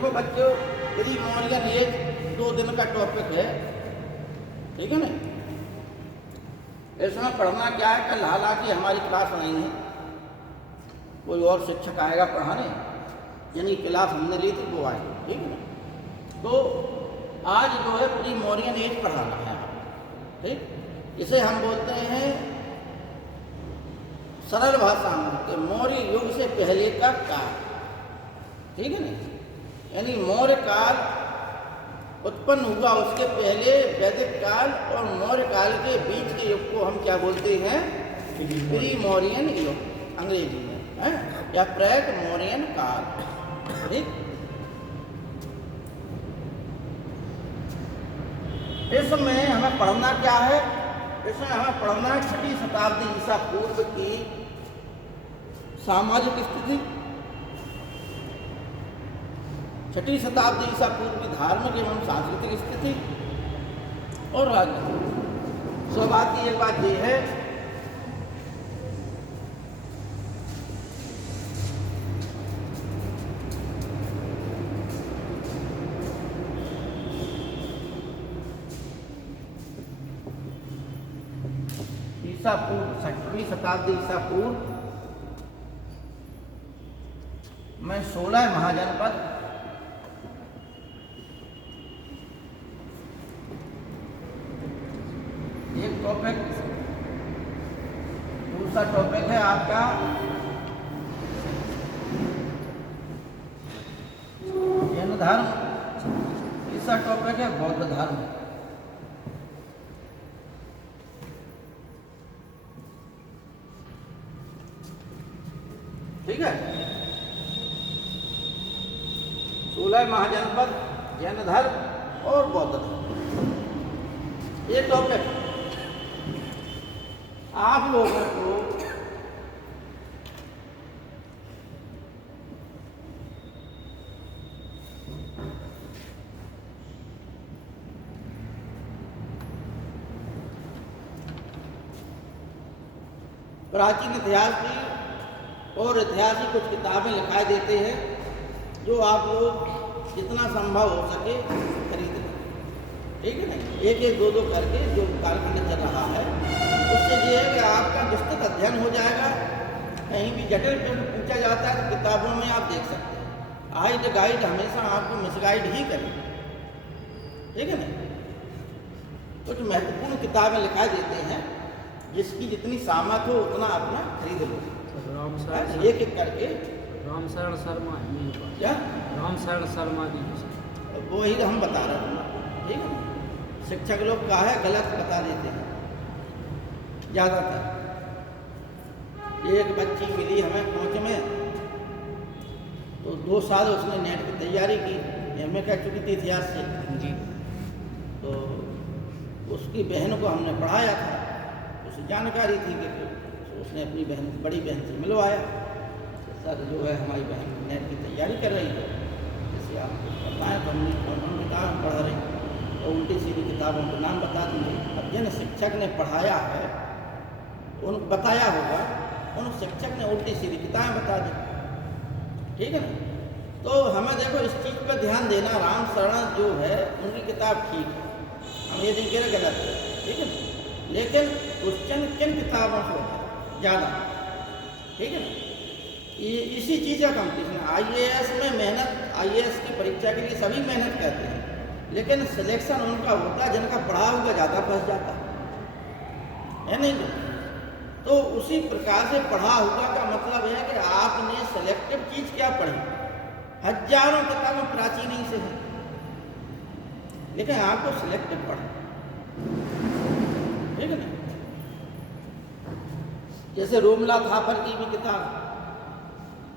देखो बच्चों, pre Morgan as 2 दिन का टॉपिक है, ठीक है ना। इसमें पढ़ना क्या है, कल हालांकि हमारी क्लास नहीं है, कोई और शिक्षक आएगा पढ़ाने, यानी क्लास हमने ली थी वो आएगी, ठीक है ना। तो आज जो है प्री मॉर्गन एज पढ़ाना है, ठीक। इसे हम बोलते हैं सरल भाषा में कि मौर्य युग से पहले का काल, ठीक है ना। यानी मौर्य काल उत्पन्न हुआ, उसके पहले वैदिक काल और मौर्य काल के बीच के युग को हम क्या बोलते हैं, प्री मौर्यन युग अंग्रेजी में है, या प्रेक मौर्यन काल, ठीक। इसमें हमें पढ़ना क्या है, इसमें हमें पढ़ना है 6वीं शताब्दी ईसा पूर्व की सामाजिक स्थिति, 6वीं शताब्दी ईसा पूर्व की धार्मिक एवं सांस्कृतिक स्थिति और राजनीति। स्वाभाविक एक बात ये है ईसा पूर्व 6वीं शताब्दी ईसा पूर्व में 16 महाजनपद, एक टॉपिक। दूसरा टॉपिक है आपका जैन धर्म, तीसरा टॉपिक है बौद्ध धर्म, ठीक है। 16 महाजनपद, जैन धर्म और बौद्ध धर्म, ये टॉपिक आप लोगों को प्राचीन इतिहास की और इतिहास की कुछ किताबें लिखाई देते हैं, जो आप लोग जितना संभव हो सके खरीद लें, ठीक है ना। एक एक दो करके जो कालखंड चल रहा है, उससे ये है कि आपका विस्तृत अध्ययन हो जाएगा। कहीं भी जटिल प्रश्न पूछा जाता है तो किताबों में आप देख सकते हैं। हाइड गाइड हमेशा आपको मिसगाइड ही करें, ठीक है ना। कुछ महत्वपूर्ण किताबें लिखा देते हैं, जिसकी जितनी सामर्थ हो उतना अपना खरीद लो, एक एक करके। रामशरण शर्मा क्या? रामशरण शर्मा जी, वो ही हम बता रहे हैं, ठीक है ना। शिक्षक लोग का है गलत बता देते हैं ज़्यादातर। एक बच्ची मिली हमें कोच में, तो 2 साल उसने नेट की तैयारी की, एमए कर चुकी थी इतिहास से जी। तो उसकी बहन को हमने पढ़ाया था, उसे जानकारी थी कि तो उसने अपनी बहन, बड़ी बहन से मिलवाया। सर जो है हमारी बहन नेट की तैयारी कर रही है, जैसे आपको बताएं तो हमने कौन किताब पढ़ रही, तो उल्टी सीधी किताबों के नाम बता दिए। अब जिन शिक्षक ने पढ़ाया है, उनको बताया होगा, उन शिक्षक ने उल्टी सीधी किताबें बता दी, ठीक है ना। तो हमें देखो इस चीज़ पर ध्यान देना, राम शरण जो है उनकी किताब ठीक है, हम ये नहीं कह रहे गलत है, ठीक है ना। लेकिन क्वेश्चन किन किताबों से होता है ज़्यादा, ठीक है ना। ये इसी चीज़ का कंपटीशन है। IAS में मेहनत, IAS की परीक्षा के लिए सभी मेहनत करते हैं, लेकिन सिलेक्शन उनका होता है जिनका पढ़ा हुआ ज़्यादा फंस जाता है नहीं। तो उसी प्रकार से पढ़ा हुआ का मतलब है कि आपने सेलेक्टिव चीज़ क्या पढ़ी। हजारों किताबें प्राचीन ही से हैं, लेकिन आपको सिलेक्टिव पढ़ा, ठीक है ना। जैसे रोमला थापर की भी किताब,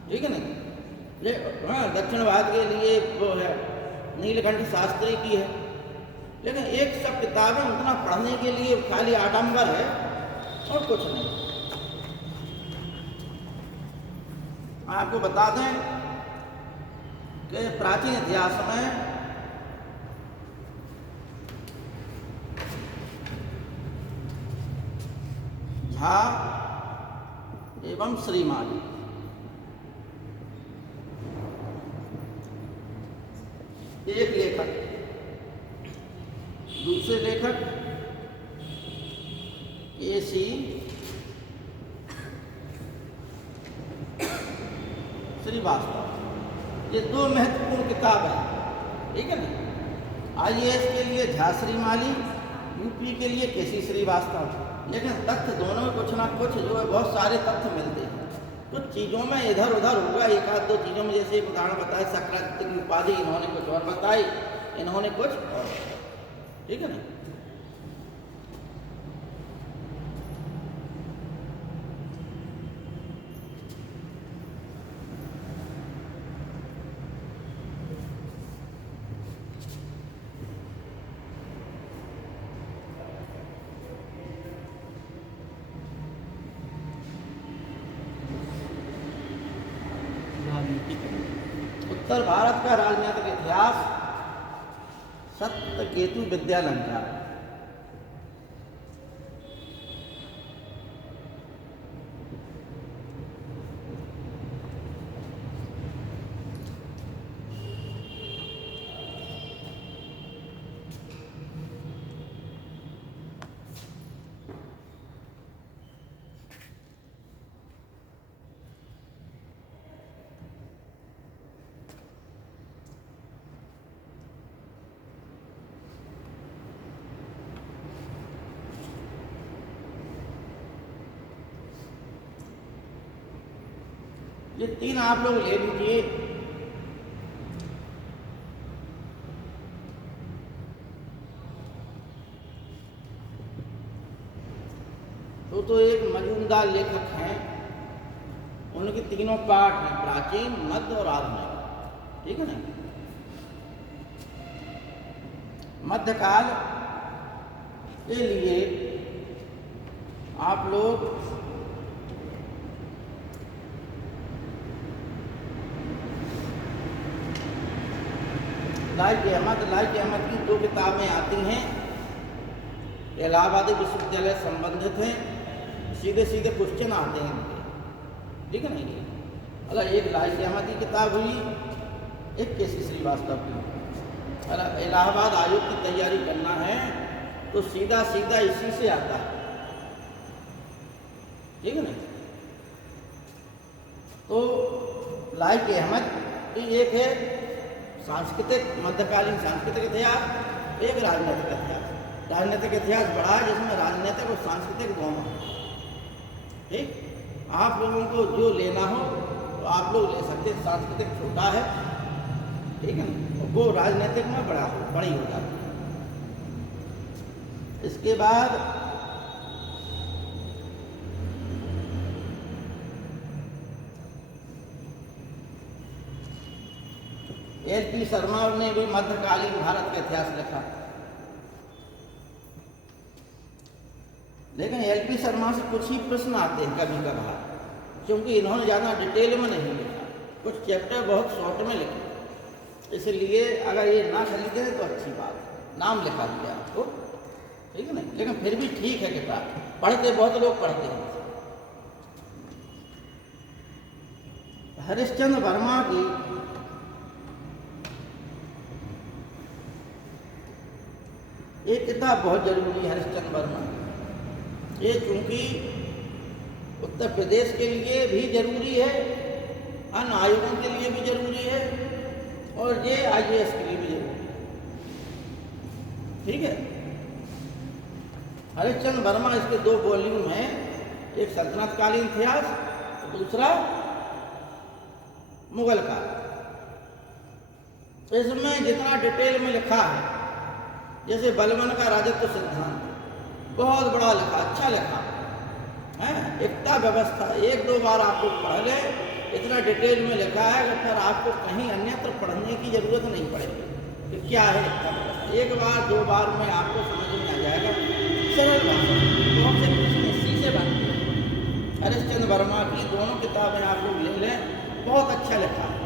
ठीक है ना। ये हाँ दक्षिण भारत के लिए वो है, नीलकंठ शास्त्री की है, लेकिन एक सब किताबें उतना पढ़ने के लिए खाली आडंबर है और कुछ नहीं। आपको बता दें कि प्राचीन इतिहास में झा एवं श्रीमाली एक लेखक दूसरे लेखक केसी श्रीवास्तव, ये दो महत्वपूर्ण किताब हैं, ठीक है ना। आईएएस के लिए झा श्रीमाली, यूपी के लिए केसी श्रीवास्तव। लेकिन तथ्य दोनों में कुछ ना कुछ जो है बहुत सारे तथ्य मिलते हैं। कुछ चीज़ों में इधर उधर होगा, एक आध दो चीज़ों में, जैसे एक उदाहरण बताया सक्रांति की उपाधि इन्होंने कुछ और बताई, इन्होंने कुछ और, ठीक है ना। उत्तर भारत का राजनीतिक इतिहास, सत्यकेतु विद्यालंकार। ये तीन आप लोग ले लीजिए। तो एक मजूमदार लेखक हैं, उनके तीनों पाठ हैं, प्राचीन, मध्य और आधुनिक, ठीक है ना। मध्यकाल के लिए आप लोग लाइक अहमद की दो किताबें आती हैं, इलाहाबादी विश्वविद्यालय संबंधित हैं, सीधे सीधे क्वेश्चन आते हैं इनके, ठीक है ना। ये अगर एक लाइक अहमद की किताब हुई, एक केसी श्रीवास्तव की। अगर इलाहाबाद आयोग की तैयारी करना है तो सीधा सीधा इसी से आता है, ठीक है ना। तो लाइक अहमद की एक है सांस्कृतिक, मध्यकालीन सांस्कृतिक इतिहास, एक राजनीतिक इतिहास। राजनीतिक इतिहास बड़ा है, जिसमें राजनीतिक और सांस्कृतिक दोनों, ठीक। आप लोगों को जो लेना हो तो आप लोग ले सकते हैं। सांस्कृतिक छोटा है, ठीक है ना, वो राजनीतिक में बड़ी हो जाती है। इसके बाद एल.पी. शर्मा ने भी मध्यकालीन भारत का इतिहास लिखा, लेकिन एल.पी. शर्मा से कुछ ही प्रश्न आते हैं कभी कभार, क्योंकि इन्होंने ज़्यादा डिटेल में नहीं लिखा, कुछ चैप्टर बहुत शॉर्ट में लिखे। इसलिए अगर ये ना खरीदे तो अच्छी बात है, नाम लिखा दिया आपको, ठीक है ना। लेकिन फिर भी ठीक है किताब, पढ़ते बहुत लोग पढ़ते हैं। हरिश्चंद्र वर्मा की एक किताब बहुत जरूरी है, हरिश्चंद्र वर्मा। ये चूंकि उत्तर प्रदेश के लिए भी जरूरी है, अन्य आयोगों के लिए भी जरूरी है, और ये आईएएस के लिए भी जरूरी है, ठीक है। हरिश्चंद्र वर्मा, इसके दो वॉल्यूम हैं, एक सल्तनतकालीन इतिहास, दूसरा मुगल काल। इसमें जितना डिटेल में लिखा है, जैसे बलबन का राजत्व सिद्धांत, बहुत बड़ा लिखा, अच्छा लिखा है। एकता व्यवस्था एक दो बार आपको पढ़ ले, इतना डिटेल में लिखा है कि फिर आपको कहीं अन्यत्र पढ़ने की जरूरत नहीं पड़ेगी कि क्या है एकता व्यवस्था। एक बार दो बार में आपको समझ में आ जाएगा, सरल भाषा, बहुत से प्रश्न इसी से बनते हैं। हरिश्चंद्र वर्मा की दोनों किताबें आप लोग ले लें, बहुत अच्छा लिखा है,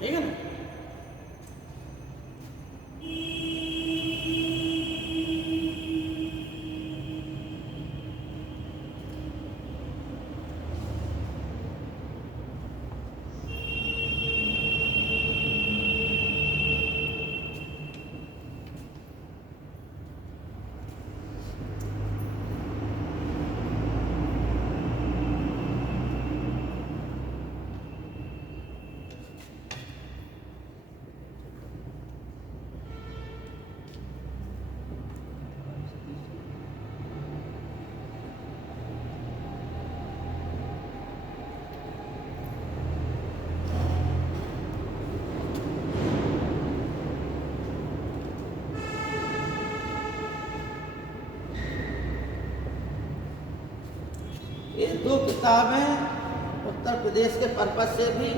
ठीक है ना। ये 2 किताबें उत्तर प्रदेश के पर्पज से भी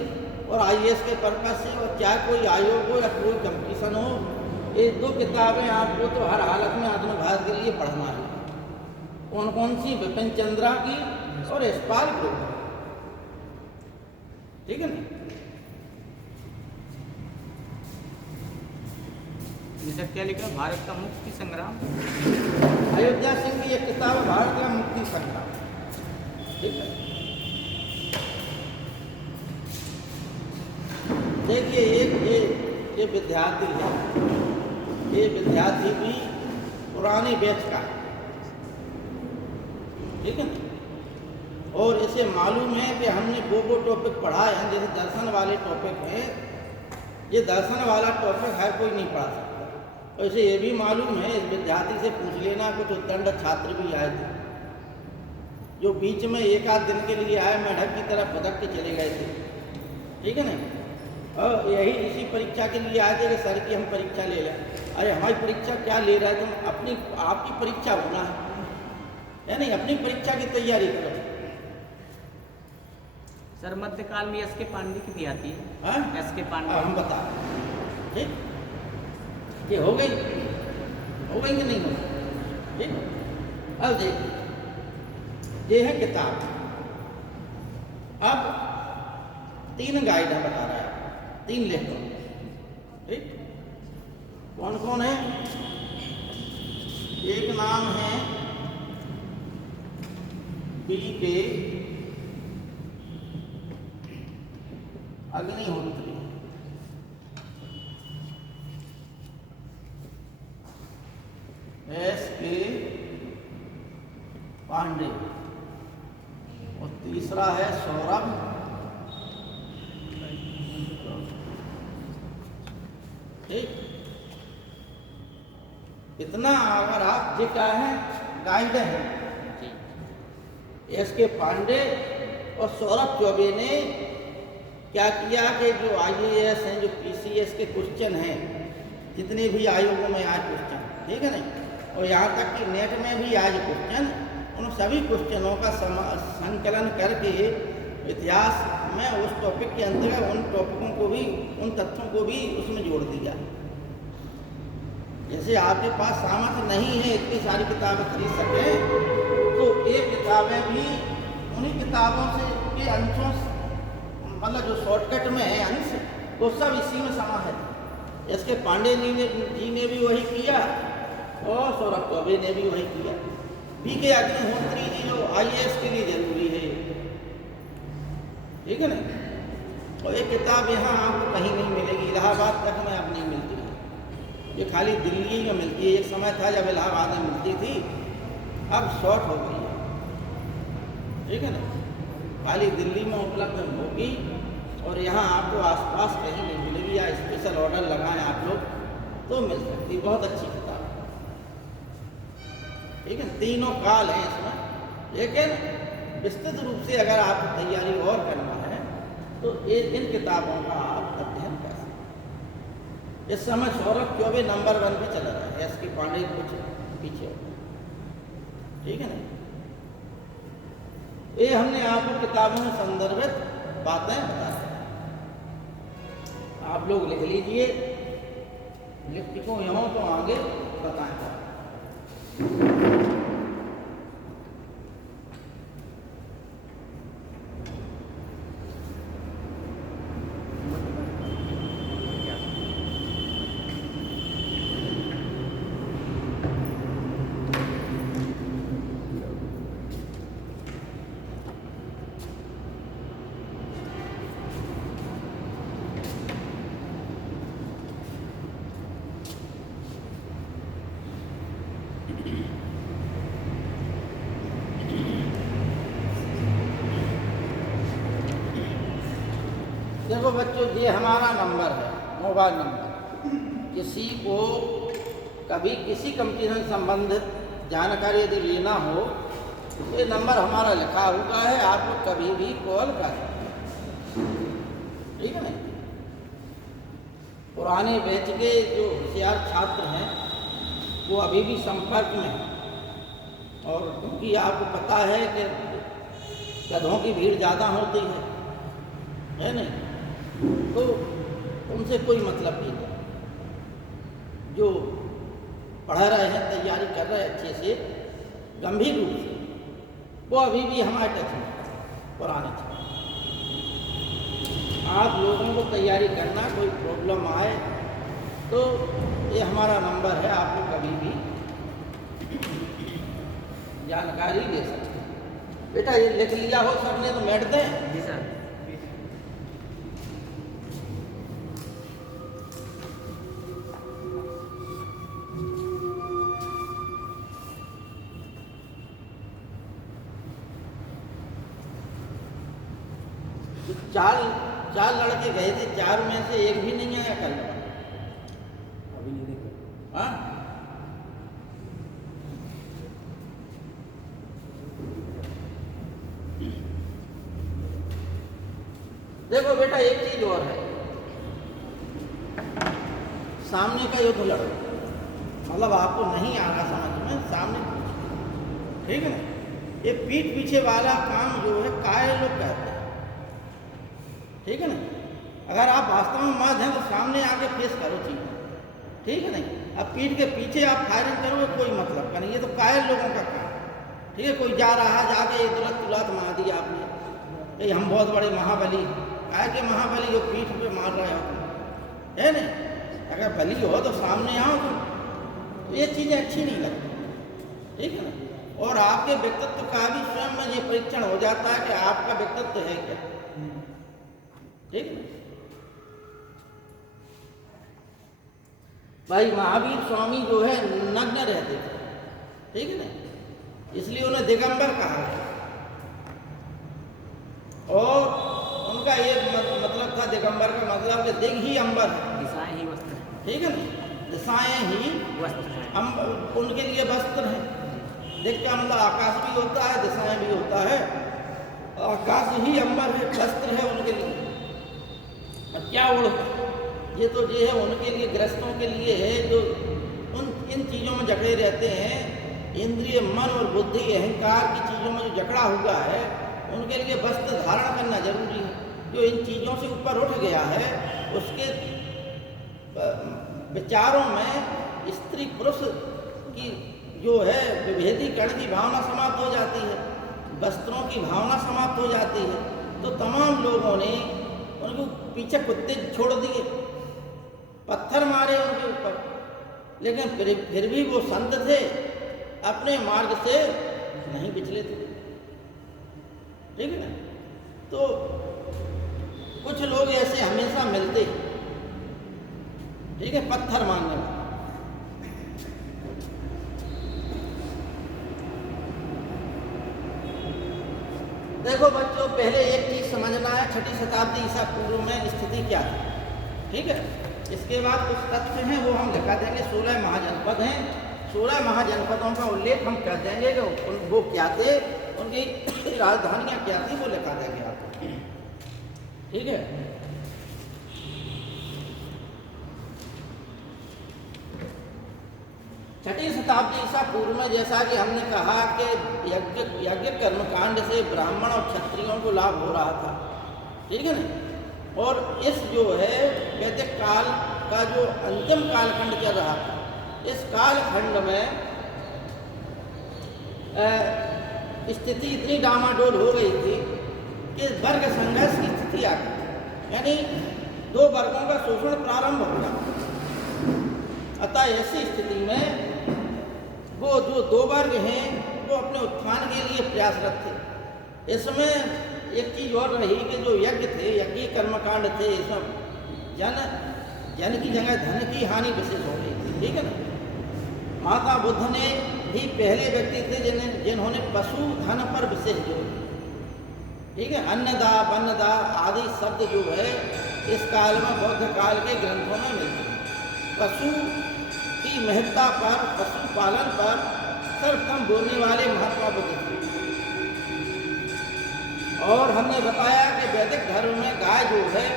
और IAS के पर्पज से, और चाहे कोई आयोग हो या कोई कंपटीशन हो, ये 2 किताबें आपको तो हर हालत में आत्मभाषा के लिए पढ़ना है। कौन कौन सी? बिपिन चंद्रा की और यशपाल ग्रोवर, ठीक है ना। सर क्या लिखा? भारत का मुक्ति संग्राम। अयोध्या सिंह की एक किताब है, भारत का मुक्ति संग्राम, ठीक है। देखिए ये विद्यार्थी है, ये विद्यार्थी भी पुरानी बैच का है, ठीक है ना। और इसे मालूम है कि हमने वो टॉपिक पढ़ा है, जैसे दर्शन वाले टॉपिक है, ये दर्शन वाला टॉपिक हर कोई नहीं पढ़ा सकता। और इसे ये भी मालूम है, इस विद्यार्थी से पूछ लेना, कुछ उद्दंड छात्र भी आए थे जो बीच में 1 आध दिन के लिए आए, मेढक की तरफ भटक के चले गए थे, ठीक है ना। और यही इसी परीक्षा के लिए आए थे कि सर की हम परीक्षा ले लें। अरे हमारी परीक्षा क्या ले रहा है तुम? आपकी परीक्षा होना है नहीं, अपनी परीक्षा की तैयारी करो। सर मध्यकाल में एस के पांडे की भी आती है। हाँ, एस के पांडे हम बता, ठीक, ये हो गई कि नहीं हो गई, ठीक। अब देखिए, ये है किताब। अब 3 गाइड है, बता रहा है, 3 लेखक, ठीक। कौन कौन है? एक नाम है B.K. अग्निहोत्री, S.K. पांडे, और तीसरा है सौरभ, ठीक। इतना अगर आप जो क्या है गाइड है, S.K. पांडे और सौरभ चौबे ने क्या किया कि जो IAS हैं, जो PCS के क्वेश्चन हैं, जितने भी आयोगों में आए क्वेश्चन, ठीक है ना, और यहाँ तक कि नेट में भी आए क्वेश्चन, उन सभी क्वेश्चनों का संकलन करके इतिहास में उस टॉपिक के अंतर्गत उन टॉपिकों को भी, उन तथ्यों को भी उसमें जोड़ दिया। जैसे आपके पास सामर्थ्य नहीं है इतनी सारी किताबें खरीद सके, तो ये किताबें भी उन्हीं किताबों से के अंशों, मतलब जो शॉर्टकट में है अंश, वो सब इसी में समा है। S.K. पांडे जी ने भी वही किया और सौरभ चौबे ने भी वही किया। B.K. अग्निहोत्री जी जो IAS के लिए जरूरी है, ठीक है ना। और ये किताब यहाँ आपको कहीं नहीं मिलेगी, इलाहाबाद तक में अब नहीं मिलती है, ये खाली दिल्ली में मिलती है। एक समय था जब इलाहाबाद में मिलती थी, अब शॉर्ट हो गई है, ठीक है ना। खाली दिल्ली में उपलब्ध होगी और यहाँ आपको आसपास कहीं नहीं मिलेगी, या स्पेशल ऑर्डर लगाएं आप लोग तो मिल सकती। बहुत अच्छी किताब है, ठीक है। 3 काल हैं इसमें, लेकिन विस्तृत रूप से अगर आपको तैयारी और करना है तो इन किताबों का आप अध्ययन कर सकते। इस समय सौरभ चौबे नंबर 1 पे चला रहा है, S.K. पांडे कुछ पीछे, ठीक है ना। ये हमने आपको किताबों में संदर्भित बातें बताई, आप लोग लिख लीजिए, लिखो यहाँ तो आगे बताएं। देखो बच्चों, ये हमारा नंबर है, मोबाइल नंबर। किसी को कभी किसी कंपटीशन संबंधित जानकारी यदि लेना हो तो ये नंबर हमारा लिखा हुआ है, आप लोग कभी भी कॉल कर सकते हैं, ठीक है ना। पुराने बैच के जो होशियार छात्र हैं वो अभी भी संपर्क में हैं, और क्योंकि आपको पता है कि गधों की भीड़ ज़्यादा होती है नहीं, तो उनसे कोई मतलब नहीं है। जो पढ़ रहे हैं, तैयारी कर रहे हैं अच्छे से, गंभीर रूप से, वो अभी भी हमारे टच में पुराने थे। आप लोगों को तैयारी करना, कोई प्रॉब्लम आए तो ये हमारा नंबर है, आप लोग कभी भी जानकारी ले सकते हैं। बेटा ये लिख लिया हो सबने तो बैठ दें। जी सर। चार लड़के गए थे, 4 में से एक भी नहीं आया कल। अभी नहीं देखा। हाँ, देखो बेटा एक चीज और है, सामने का युद्ध लड़ो, मतलब आपको नहीं आ रहा समझ में, सामने, ठीक है ना। ये पीठ पीछे वाला काम जो है कायर लोग कहते हैं, ठीक है ना। अगर आप वास्तव में मर्द हैं तो सामने आके फेस करो चीज़, ठीक है नहीं। अब पीठ के पीछे आप फायरिंग करोगे कोई मतलब का नहीं, ये तो कायर लोगों का काम, ठीक है। कोई जा रहा है, जाके एक तुरंत मार दिया आपने, ये हम बहुत बड़े महाबली, काहे के महाबली जो पीठ पे मार रहे हो, है नहीं। अगर बली हो तो सामने आओ तुम, तो ये चीज़ें अच्छी नहीं लगती, ठीक है ना। और आपके व्यक्तित्व का भी स्वयं में ये परीक्षण हो जाता है कि आपका व्यक्तित्व है क्या, ठीक है। भाई महावीर स्वामी जो है नग्न रहते थे, ठीक है ना, इसलिए उन्हें दिगंबर कहा है। और उनका ये मतलब था, दिगंबर का मतलब कि दिग ही अंबर है, दिशाएं ही वस्त्र हैं। ठीक है ना, दिशाएं ही वस्त्र हैं। उनके लिए वस्त्र हैं। दिग का मतलब आकाश भी होता है, दिशाएं भी होता है, आकाश ही अंबर है, वस्त्र है उनके लिए। और क्या ओढ़, ये तो ये है उनके लिए, गृहस्थों के लिए है जो इन चीज़ों में जकड़े रहते हैं, इंद्रिय, मन और बुद्धि, अहंकार की चीज़ों में जो जकड़ा हुआ है, उनके लिए वस्त्र धारण करना जरूरी है। जो इन चीज़ों से ऊपर उठ गया है, उसके विचारों में स्त्री पुरुष की जो है विभेदीकरण की भावना समाप्त हो जाती है, वस्त्रों की भावना समाप्त हो जाती है। तो तमाम लोगों ने उनको पीछे कुत्ते छोड़ दिए, पत्थर मारे उनके ऊपर, लेकिन फिर भी वो संत थे, अपने मार्ग से नहीं विचलित थे, ठीक है ना। तो कुछ लोग ऐसे हमेशा मिलते, ठीक है, पत्थर मारने वाले। देखो बच्चों, पहले एक चीज समझना है, 6ठी शताब्दी ईसा पूर्व में स्थिति क्या थी, ठीक है। इसके बाद कुछ तथ्य हैं वो हम दिखा देंगे। 16 महाजनपद हैं, 16 महाजनपदों का उल्लेख हम कर देंगे कि वो क्या थे, उनकी राजधानियां क्या थी, वो लिखा देंगे आपको, ठीक है। छठी शताब्दी ईसा पूर्व में, जैसा कि हमने कहा कि यज्ञ कर्मकांड से ब्राह्मण और क्षत्रियों को लाभ हो रहा था, ठीक है ना। और इस जो है वैदिक काल का जो अंतिम कालखंड चल रहा था, इस कालखंड में स्थिति इतनी डामाडोल हो गई थी कि वर्ग संघर्ष की स्थिति आ गई, यानी 2 वर्गों का शोषण प्रारंभ हो गया। अतः ऐसी स्थिति में वो जो 2 वर्ग हैं वो अपने उत्थान के लिए प्रयासरत थे। इसमें एक चीज और रही कि जो यज्ञ थे, यज्ञ कर्मकांड थे, इसमें जन की जगह धन की हानि विशेष हो रही थी, ठीक है ना। माता बुद्ध ने भी पहले व्यक्ति थे जिन्होंने पशु धन पर विशेष जोर दिया, ठीक है। अन्नदा, वन्नदा आदि शब्द जो है इस काल में बौद्ध काल के ग्रंथों में मिलते हैं। पशु की महत्ता पर, पशुपालन पर सर्वप्रथम बोलने वाले महात्मा बुद्ध थे। और हमने बताया कि वैदिक धर्म में गाय जो है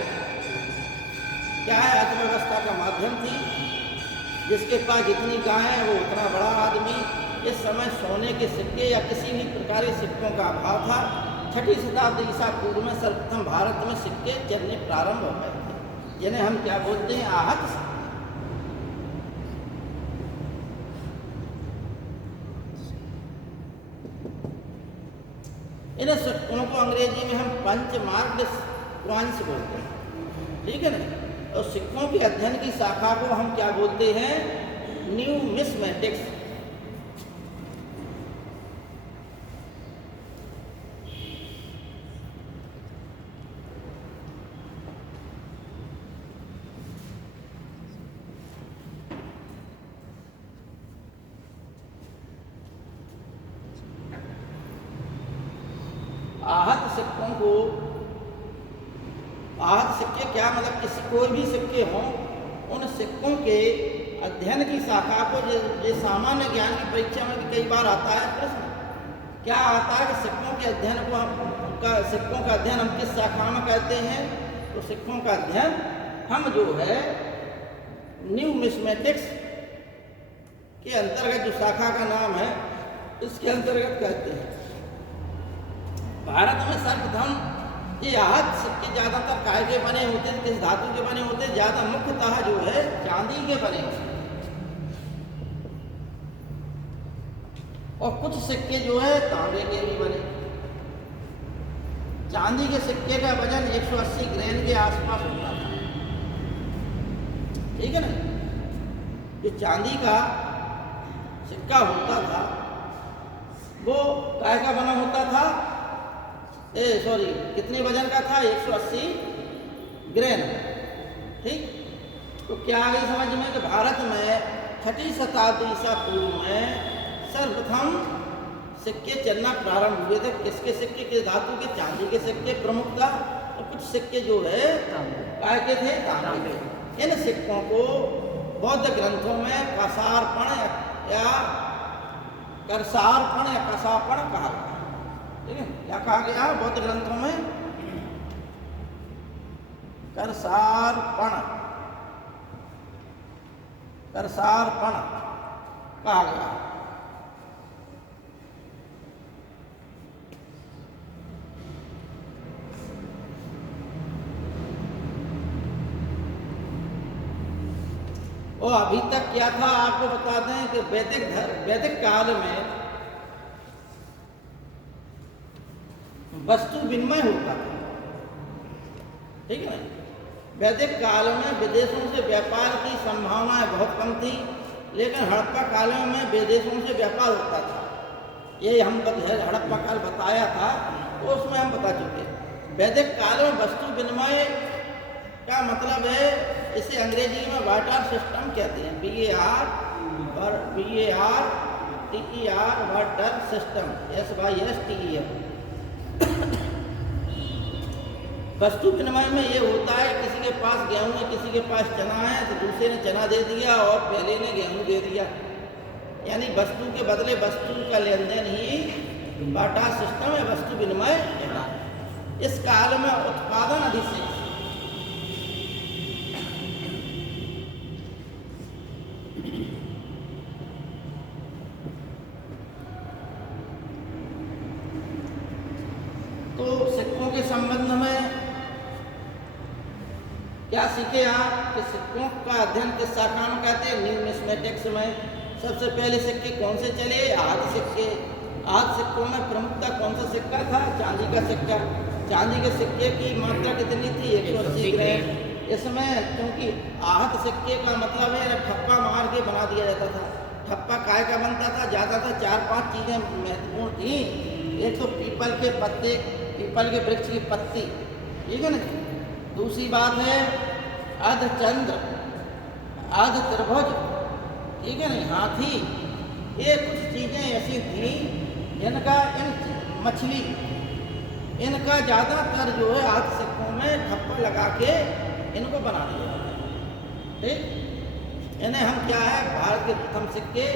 क्या है, अर्थव्यवस्था का माध्यम थी। जिसके पास जितनी गाय है वो उतना बड़ा आदमी। इस समय सोने के सिक्के या किसी भी प्रकार के सिक्कों का अभाव था, छठी शताब्दी ईसा पूर्व में सर्वप्रथम भारत में सिक्के चलने प्रारंभ हो गए थे, जिन्हें हम क्या बोलते हैं, आहत सिक्के। इन सिक्कों को अंग्रेजी में हम पंच मार्क्ड कॉइन्स बोलते हैं, ठीक है ना। और सिक्कों के अध्ययन की शाखा को हम क्या बोलते हैं, न्यूमिस्मेटिक्स। आहत सिक्कों को, आहत सिक्के क्या मतलब, किसी कोई भी सिक्के हों, उन सिक्कों के अध्ययन की शाखा को, जो सामान्य ज्ञान की परीक्षा में कई बार आता है प्रश्न, क्या आता है कि सिक्कों के अध्ययन को सिक्कों का अध्ययन हम किस शाखा में कहते हैं, तो सिक्कों का अध्ययन हम जो है न्यूमिस्मेटिक्स के अंतर्गत, जो शाखा का नाम है, इसके अंतर्गत कहते हैं। भारत में सर्वप्रथम ये आहत सिक्के ज़्यादातर काहे के बने होते हैं, किस धातु के बने होते हैं, ज़्यादा मुख्यतः जो है चांदी के बने होते हैं, और कुछ सिक्के जो है तांबे के भी बने। चांदी के सिक्के का वजन 180 ग्राम के आसपास होता था, ठीक है ना। जो चांदी का सिक्का होता था वो काहे का बना होता था, कितने वजन का था, 180 ग्राम, ठीक। तो क्या आ गई समझ में कि भारत में छठी शताब्दी ईसा पूर्व में सर्वप्रथम सिक्के चलना प्रारंभ हुए थे। किसके सिक्के, किस धातु के, चांदी के सिक्के प्रमुख था, और कुछ सिक्के जो है काय के थे, तांबे के। इन सिक्कों को बौद्ध ग्रंथों में कसारपण या करसारपण या कसापण कहा गया, ठीक है। क्या कहा गया बौद्ध ग्रंथों में, करसारपण, करसारपण कहा गया। और अभी तक क्या था आपको बता दें कि वैदिक काल में वस्तु विनिमय होता था, ठीक है ना। वैदिक काल में विदेशों से व्यापार की संभावनाएं बहुत कम थी, लेकिन हड़प्पा काल में विदेशों से व्यापार होता था। ये हम हड़प्पा काल बताया था, तो उसमें हम बता चुके। वैदिक काल में वस्तु विनिमय का मतलब है, इसे अंग्रेजी में बार्टर सिस्टम कहते हैं, BARTER बार्टर सिस्टम, SYSTEM। वस्तु विनिमय में ये होता है, किसी के पास गेहूं है, किसी के पास चना है, तो दूसरे ने चना दे दिया और पहले ने गेहूं दे दिया, यानी वस्तु के बदले वस्तु का लेन देन ही बार्टर सिस्टम है, वस्तु विनिमय। इस काल में उत्पादन अधिक तो सिक्कों के संबंध में क्या सीखे आप कि सिक्कों का अध्ययन किस शाखा में कहते हैं, न्यूमिस्मेटिक्स में। सबसे पहले सिक्के कौन से चले, आहत सिक्के। आहत सिक्कों में प्रमुखता कौन सा सिक्का था, चांदी का सिक्का। चांदी के सिक्के की मात्रा कितनी थी, 180 ग्राम। इसमें क्योंकि आहत सिक्के का मतलब है ठप्पा मार के बना दिया जाता था। ठप्पा काय का बनता था, ज़्यादातर 4-5 चीज़ें महत्वपूर्ण थी। एक तो पीपल के पत्ते, पीपल के वृक्ष की पत्ती, ठीक है ना। दूसरी बात है अर्धचंद्र, अर्ध त्रिभुज, ठीक है ना, हाथी। ये कुछ चीज़ें ऐसी थी जिनका इन मछली, इनका ज़्यादातर जो है आहत सिक्कों में ठप्पा लगा के इनको बना दिया जाता है, ठीक। इन्हें हम क्या है, भारत के प्रथम सिक्के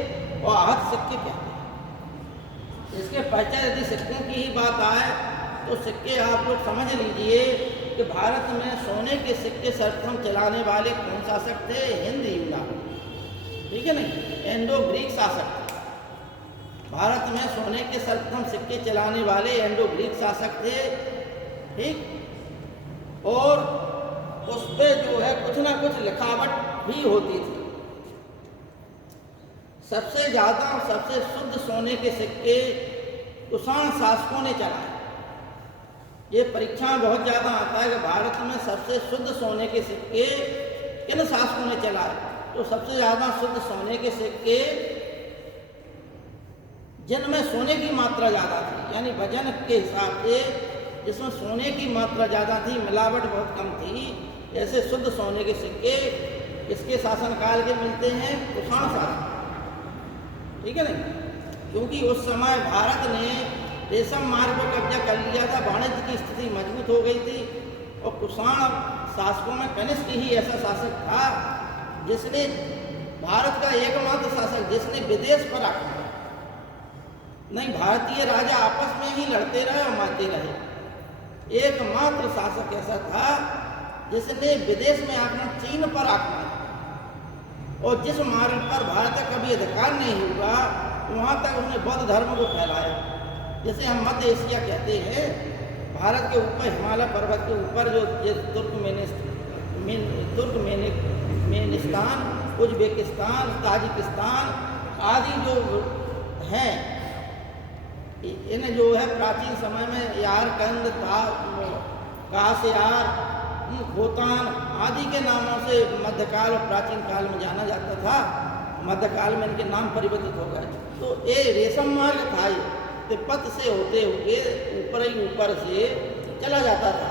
और आहत सिक्के कहते हैं। इसके पहचान यदि सिक्कों की ही बात आए तो सिक्के आप लोग समझ लीजिए कि भारत में सोने के सिक्के सर्वप्रथम चलाने वाले कौन शासक थे, हिंद यूनानी, ठीक है ना, इंडो ग्रीक शासक थे। भारत में सोने के सर्वप्रथम सिक्के चलाने वाले इंडो ग्रीक शासक थे, ठीक। और उस पे जो है कुछ ना कुछ लिखावट भी होती थी। सबसे ज़्यादा और सबसे शुद्ध सोने के सिक्के कुषाण शासकों ने चलाए। ये परीक्षा में बहुत ज़्यादा आता है कि भारत में सबसे शुद्ध सोने के सिक्के किन शासकों ने चलाए। तो सबसे ज़्यादा शुद्ध सोने के सिक्के जिनमें सोने की मात्रा ज़्यादा थी, यानी वजन के हिसाब से जिसमें सोने की मात्रा ज़्यादा थी, मिलावट बहुत कम थी, ऐसे शुद्ध सोने के सिक्के इसके शासनकाल के मिलते हैं कुषाण शासक, ठीक है नहीं। क्योंकि उस समय भारत ने रेशम मार्ग पर कब्जा कर लिया था, वाणिज्य की स्थिति मजबूत हो गई थी। और कुषाण शासकों में कनिष्क ही ऐसा शासक था जिसने भारत का एकमात्र शासक जिसने विदेश पर आक्रमण, नहीं भारतीय राजा आपस में ही लड़ते रहे और मारते रहे, एकमात्र शासक ऐसा था जिसने विदेश में आक्रमण, चीन पर आक्रमण, और जिस मार्ग पर भारत का कभी अधिकार नहीं हुआ वहाँ तक उसने बौद्ध धर्म को फैलाया। जैसे हम मध्य एशिया कहते हैं, भारत के ऊपर हिमालय पर्वत के ऊपर जो तुर्कमेनिस्तान, उज्बेकिस्तान, ताजिकिस्तान आदि जो हैं, इन्हें जो है प्राचीन समय में यारकंद, काशयार, खोतान आदि के नामों से मध्यकाल और प्राचीन काल में जाना जाता था। मध्यकाल में इनके नाम परिवर्तित हो गए। तो ये रेशम मार्ग था, ये तिब्बत से होते हुए ऊपर से चला जाता था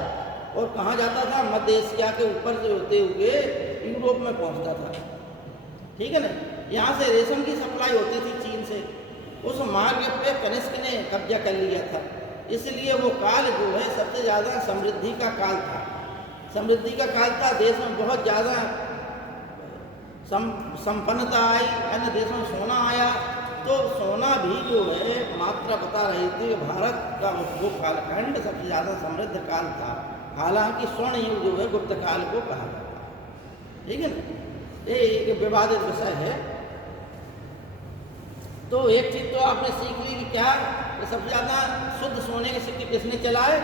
और कहाँ जाता था, मध्य एशिया के ऊपर से होते हुए यूरोप में पहुँचता था, ठीक है ना। यहाँ से रेशम की सप्लाई होती थी चीन से। उस मार्ग पे कनिष्क ने कब्जा कर लिया था, इसलिए वो काल जो है सबसे ज़्यादा समृद्धि का काल था। समृद्धि का काल था, देश में बहुत ज़्यादा संपन्नता आई, अन्य देशों में सोना आया। तो सोना भी जो है मात्रा बता रही थी कि भारत का वो कालखंड सबसे ज़्यादा समृद्ध काल था। हालांकि स्वर्ण युग जो है गुप्त काल को कहा जाता है, ठीक है ना। ये एक विवादित विषय है। तो एक चीज़ तो आपने सीख ली कि क्या, कि सबसे ज़्यादा शुद्ध सोने के सिक्के किसने चलाए,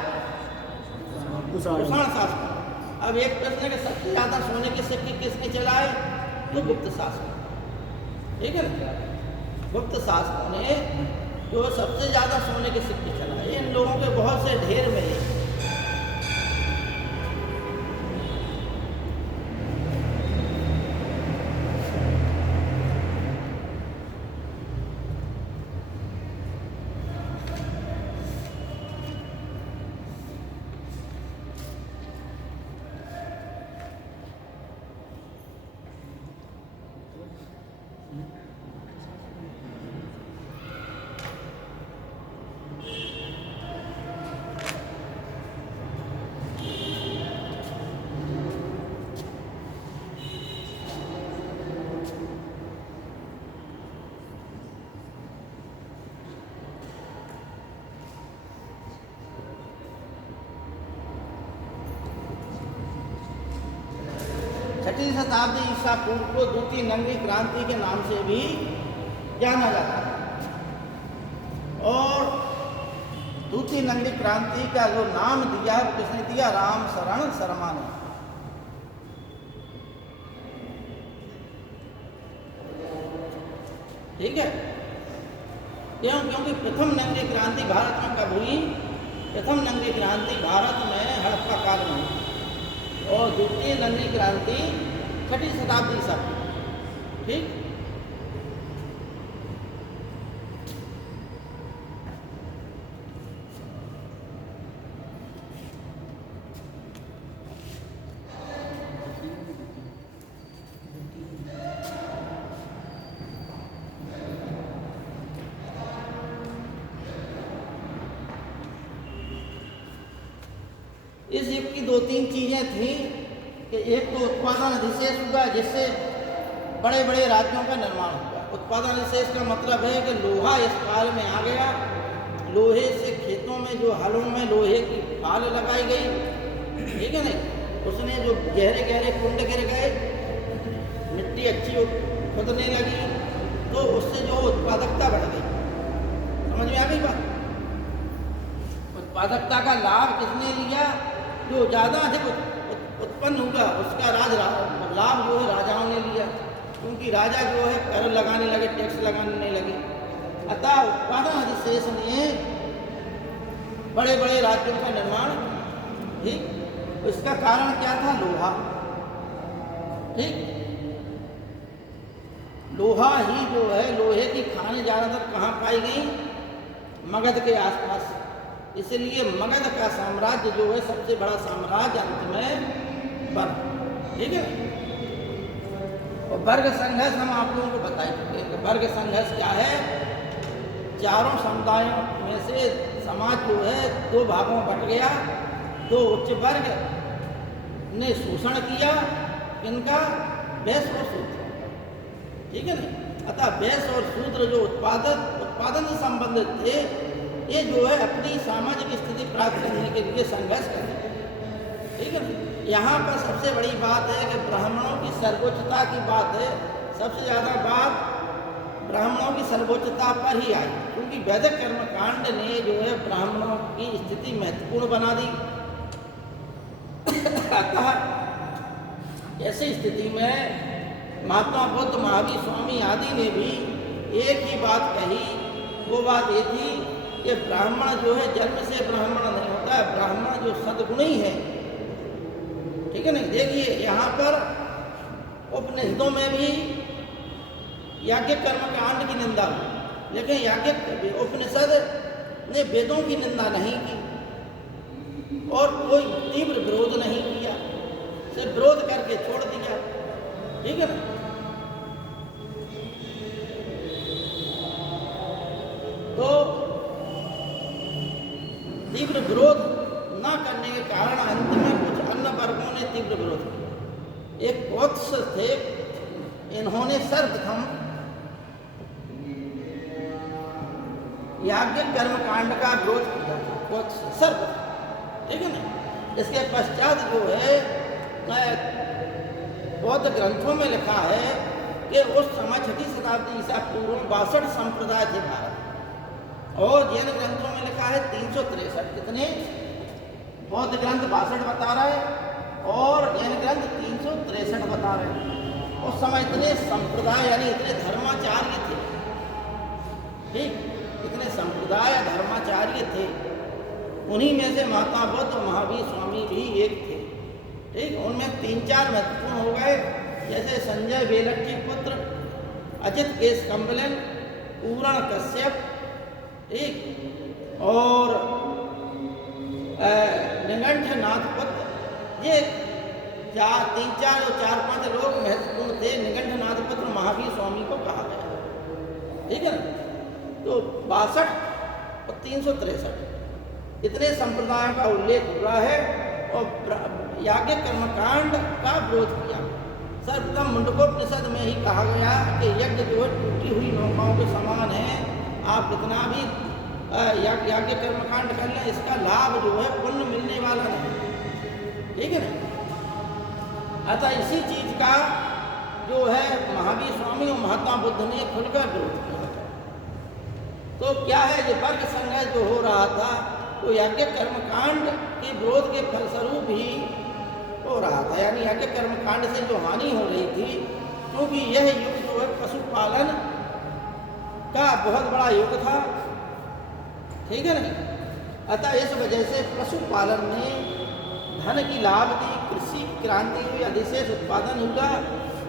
कुषाण शासक। अब एक प्रश्न है कि सबसे ज़्यादा सोने के सिक्के किसने चलाए, तो गुप्त शासक, ठीक है ना। गुप्त शासकों ने जो सबसे ज़्यादा सोने के सिक्के चलाए। इन लोगों के बहुत से ढेर मिले। छठी शताब्दी ईसा पूर्व को द्वितीय नंगी क्रांति के नाम से भी जाना जाता है। और द्वितीय नंगी क्रांति का जो नाम दिया वो किसने दिया, राम शरण शर्मा ने। ठीक है, क्योंकि प्रथम नंगी क्रांति भारत में कब हुई, प्रथम नंगी क्रांति भारत में हड़प्पा काल में हुई और द्वितीय नंगी क्रांति छठी शताब्दी ईसा पूर्व, ठीक। इस युग की दो तीन चीज़ें थीं कि एक तो उत्पादन अधिशेष हुआ, जिससे बड़े बड़े राज्यों का निर्माण हुआ। उत्पादन अधिशेष का मतलब है कि लोहा इस काल में आ गया। लोहे से खेतों में जो हलों में लोहे की फाल लगाई गई, ठीक है नहीं, उसने जो गहरे गहरे कुंड गिर गए, मिट्टी अच्छी खुदने लगी, तो उससे जो उत्पादकता बढ़ गई। समझ में आ गई बात? उत्पादकता का लाभ किसने लिया? जो ज़्यादा अधिक उत्पन्न होगा उसका लाभ जो है राजाओं ने लिया, क्योंकि राजा जो है कर लगाने लगे, टैक्स लगाने लगे। अतः उत्पादन अधिशेष ने बड़े बड़े राज्यों का निर्माण, ठीक, इसका कारण क्या था? लोहा। ठीक, लोहा ही जो है, लोहे की खानें ज़्यादातर कहाँ पाई गई? मगध के आसपास। इसलिए मगध का साम्राज्य जो है सबसे बड़ा साम्राज्य अंत में बना। ठीक है। और वर्ग संघर्ष हम आप लोगों को बता चुके हैं। वर्ग संघर्ष क्या है? चारों समुदायों में से समाज जो है दो भागों में बट गया। दो उच्च वर्ग ने शोषण किया, इनका वैश्य और शूद्र। ठीक है ना? अतः वैश्य और शूद्र जो उत्पादन से संबंधित थे, ये जो है अपनी सामाजिक स्थिति प्राप्त करने के लिए संघर्ष करें। ठीक है ना? यहाँ पर सबसे बड़ी बात है कि ब्राह्मणों की सर्वोच्चता की बात है। सबसे ज़्यादा बात ब्राह्मणों की सर्वोच्चता पर ही आई, क्योंकि वैदिक कर्मकांड ने जो है ब्राह्मणों की स्थिति महत्वपूर्ण बना दी। अतः ऐसी स्थिति में महात्मा बुद्ध, महावीर स्वामी आदि ने भी एक ही बात कही। वो बात ये थी कि ब्राह्मण जो है जन्म से ब्राह्मण नहीं होता है, ब्राह्मण जो सद्गुणी है। ठीक है नहीं? देखिए यहाँ पर उपनिषदों में भी याज्ञ कर्मकांड की निंदा हुई, लेकिन याज्ञ उपनिषद ने वेदों की निंदा नहीं की और कोई तीव्र विरोध नहीं किया, सिर्फ विरोध करके छोड़ दिया। ठीक है ना? तो तीव्र विरोध न करने के कारण अंत में कुछ अन्य वर्गों ने तीव्र विरोध किया। एक वत्स थे, इन्होंने सर्वप्रथम याज्ञ कर्मकांड का विरोध किया था, सर्वप्रथम। ठीक है ना? इसके पश्चात जो है बौद्ध ग्रंथों में लिखा है कि उस समय 6वीं शताब्दी ईसा पूर्व 62 संप्रदाय थे भारत, और जैन ग्रंथों में लिखा है 363। कितने? बौद्ध ग्रंथ 62 बता रहे और जैन ग्रंथ 363 बता रहे। उस समय इतने संप्रदाय यानी इतने धर्माचार्य थे। ठीक, इतने संप्रदाय धर्माचार्य थे। उन्हीं में से महात्मा बुद्ध, महावीर स्वामी भी एक थे। ठीक, उनमें 3-4 महत्वपूर्ण हो गए, जैसे संजय बेलट्टी पुत्र, अजित केश कम्बलन, पूरण कश्यप, ठीक, और निगंठ नाथ पुत्र। ये 3-4 लोग महत्वपूर्ण थे। निगंठ नाथ पुत्र महावीर स्वामी को कहा गया। ठीक है ना? तो 62 और 363 इतने संप्रदायों का उल्लेख हुआ है और याज्ञ कर्मकांड का विरोध किया। सर्वप्रथम मुंडकोपनिषद में ही कहा गया कि यज्ञ जो है टूटी हुई नौकाओं के समान है। आप कितना भी याज्ञ कर्मकांड कर लें, इसका लाभ जो है पुण्य मिलने वाला नहीं। ठीक है ना? अतः इसी चीज का जो है महावीर स्वामी और महात्मा बुद्ध ने खुलकर विरोध किया। तो क्या है, जो वर्ग संघर्ष जो हो रहा था, तो याज्ञ कर्मकांड के विरोध के फलस्वरूप ही हो रहा था। यानी याज्ञ कर्मकांड से जो हानि हो रही थी, क्योंकि यह युग जो है पशुपालन का बहुत बड़ा युग था। ठीक है ना? अतः इस वजह से पशुपालन ने धन की लाभ दी, कृषि क्रांति हुई, अधिशेष उत्पादन हुआ।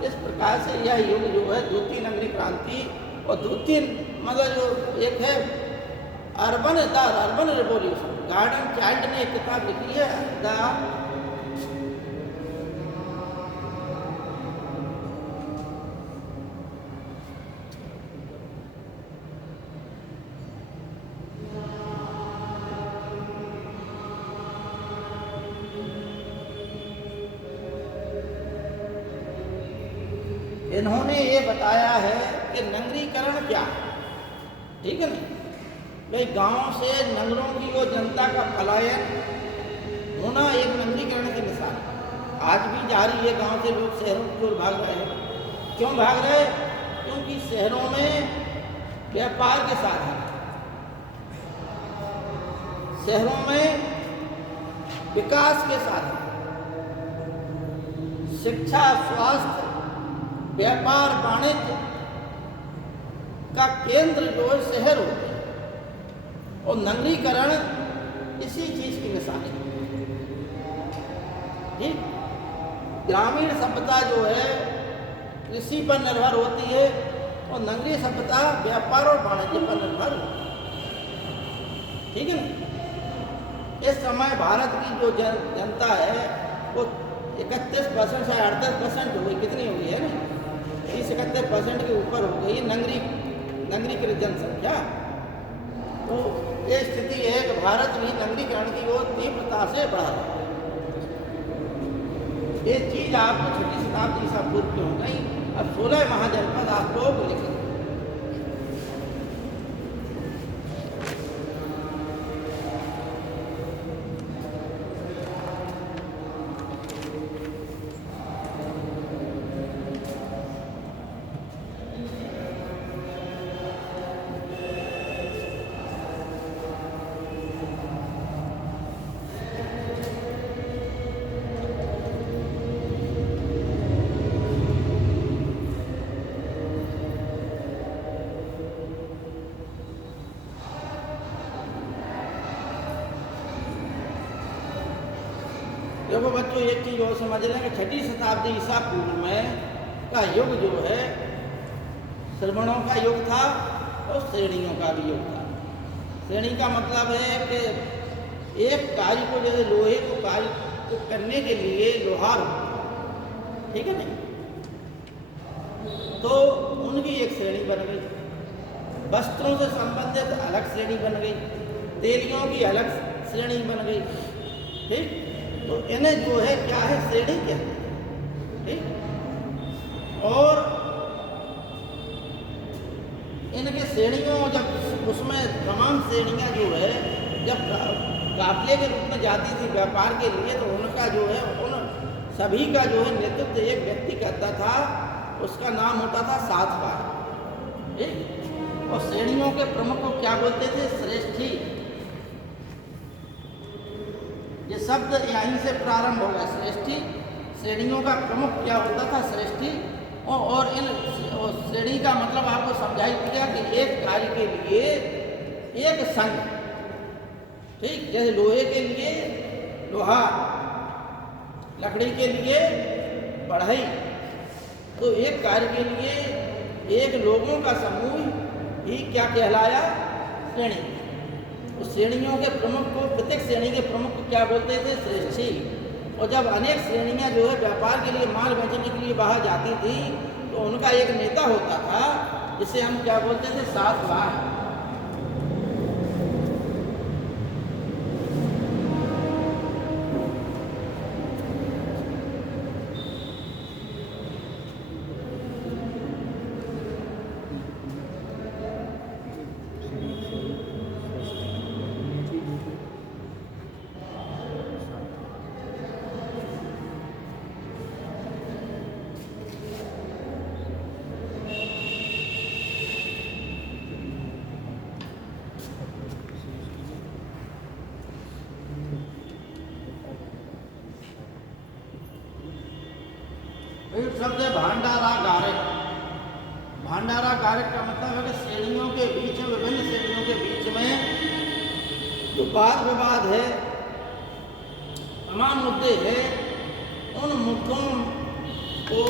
इस प्रकार से यह युग जो है द्वितीय नगरी क्रांति और द्वितीय मतलब जो एक है अर्बन रिवॉल्यूशन। गार्डन चाइल्ड ने एक किताब लिखी है, द इन्होंने ये बताया है कि नगरीकरण क्या है। ठीक है ना? भाई गांव से नगरों की वो जनता का पलायन होना एक नगरीकरण की मिसाल है। आज भी जारी है, गांव से लोग शहरों की ओर भाग रहे हैं। क्यों भाग रहे? क्योंकि शहरों में व्यापार के साधन, शहरों में विकास के साधन, शिक्षा, स्वास्थ्य, व्यापार, वाणिज्य का केंद्र जो है शहर होते हैं और नगरीकरण इसी चीज की निशानी है। ठीक, ग्रामीण सभ्यता जो है कृषि पर निर्भर होती है और नगरीय सभ्यता व्यापार और वाणिज्य पर निर्भर होती है। ठीक है ना। इस समय भारत की जो जनता है वो 31% से 38% हो गई, कितनी हो गई है ना, 30-31% के ऊपर हो गई नगरीकृत जनसंख्या। तो ये स्थिति है कि भारत भी नगरीकरण की ओर तीव्रता से बढ़ रहा है। ये चीज आपको 6वीं शताब्दी ईसा पूर्व की हो गई। अब 16 महाजनपद आप लोग लिखें। देखो बच्चों, एक चीज और समझ लें कि 6वीं शताब्दी ईसा पूर्व में का युग जो है श्रवणों का युग था और श्रेणियों का भी युग था। श्रेणी का मतलब है कि एक कार्य को, जैसे लोहे को कार्य को करने के लिए लोहार होता है, ठीक है नहीं, तो उनकी एक श्रेणी बन गई। वस्त्रों से संबंधित अलग श्रेणी बन गई, तेलियों की अलग श्रेणी बन गई। ठीक, तो इन्हें जो है क्या है, श्रेणी कहते हैं। ठीक, और इनके श्रेणियों, जब उसमें तमाम श्रेणियां जो है जब काफिले के रूप में जाती थी व्यापार के लिए, तो उनका जो है उन सभी का जो है नेतृत्व एक व्यक्ति करता था, उसका नाम होता था सातवार। ठीक, और श्रेणियों के प्रमुख को क्या बोलते थे, श्रेष्ठी। ये शब्द यहीं से प्रारंभ होगा, श्रेष्ठी। श्रेणियों का प्रमुख क्या होता था, श्रेष्ठी। और इन श्रेणी का मतलब आपको समझाई दिया कि एक कार्य के लिए एक संघ। ठीक, जैसे लोहे के लिए लोहार, लकड़ी के लिए बढ़ई, तो एक कार्य के लिए एक लोगों का समूह ही क्या कहलाया, श्रेणी। उस श्रेणियों के प्रमुख को, प्रत्येक श्रेणी के प्रमुख को क्या बोलते थे, श्रेष्ठी। और जब अनेक श्रेणियां जो है व्यापार के लिए माल बेचने के लिए बाहर जाती थी, तो उनका एक नेता होता था जिसे हम क्या बोलते थे, सातवार। एक शब्द है भांडारागारिक। भांडारागारिक का मतलब है कि श्रेणियों के बीच में, विभिन्न श्रेणियों के बीच में जो वाद विवाद है, तमाम मुद्दे हैं, उन मुद्दों को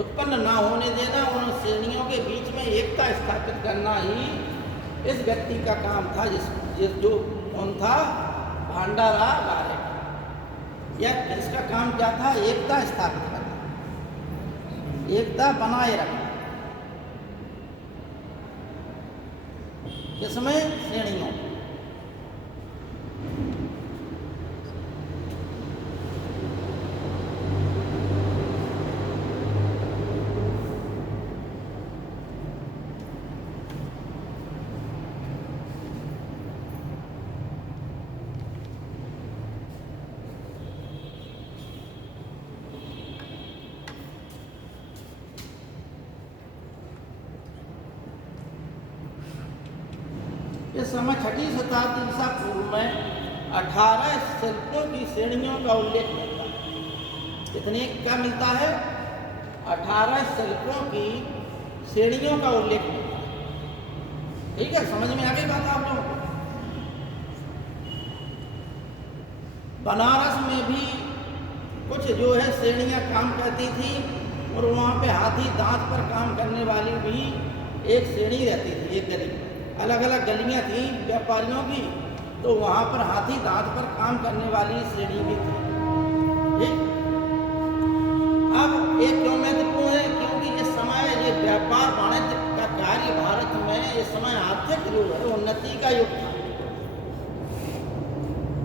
उत्पन्न ना होने देना, उन श्रेणियों के बीच में एकता स्थापित करना ही इस व्यक्ति का काम था, जो कौन था, भांडारागारिक। या इसका काम क्या था, एकता स्थापित करना, एकता बनाए रखना। किसमें, श्रेणियों। इस समय 6ठी शताब्दी ईसा पूर्व में 18 शिल्पों की श्रेणियों का उल्लेख मिलता है। कितने क्या मिलता है? 18 शिल्पों की श्रेणियों का उल्लेख मिलता है। ठीक है, समझ में आ गई बात आप लोगों को? बनारस में भी कुछ जो है श्रेणियां काम करती थी और वहाँ पे हाथी दांत पर काम करने वाली भी एक श्रेणी रहती थी। एक गली में अलग अलग गलियां थी व्यापारियों की, तो वहाँ पर हाथी दांत पर काम करने वाली श्रेणी भी थी। ठीक, अब एक क्यों महत्वपूर्ण है? क्योंकि इस समय ये व्यापार वाणिज्य का कार्य भारत में इस समय आर्थिक जो है उन्नति का युग था।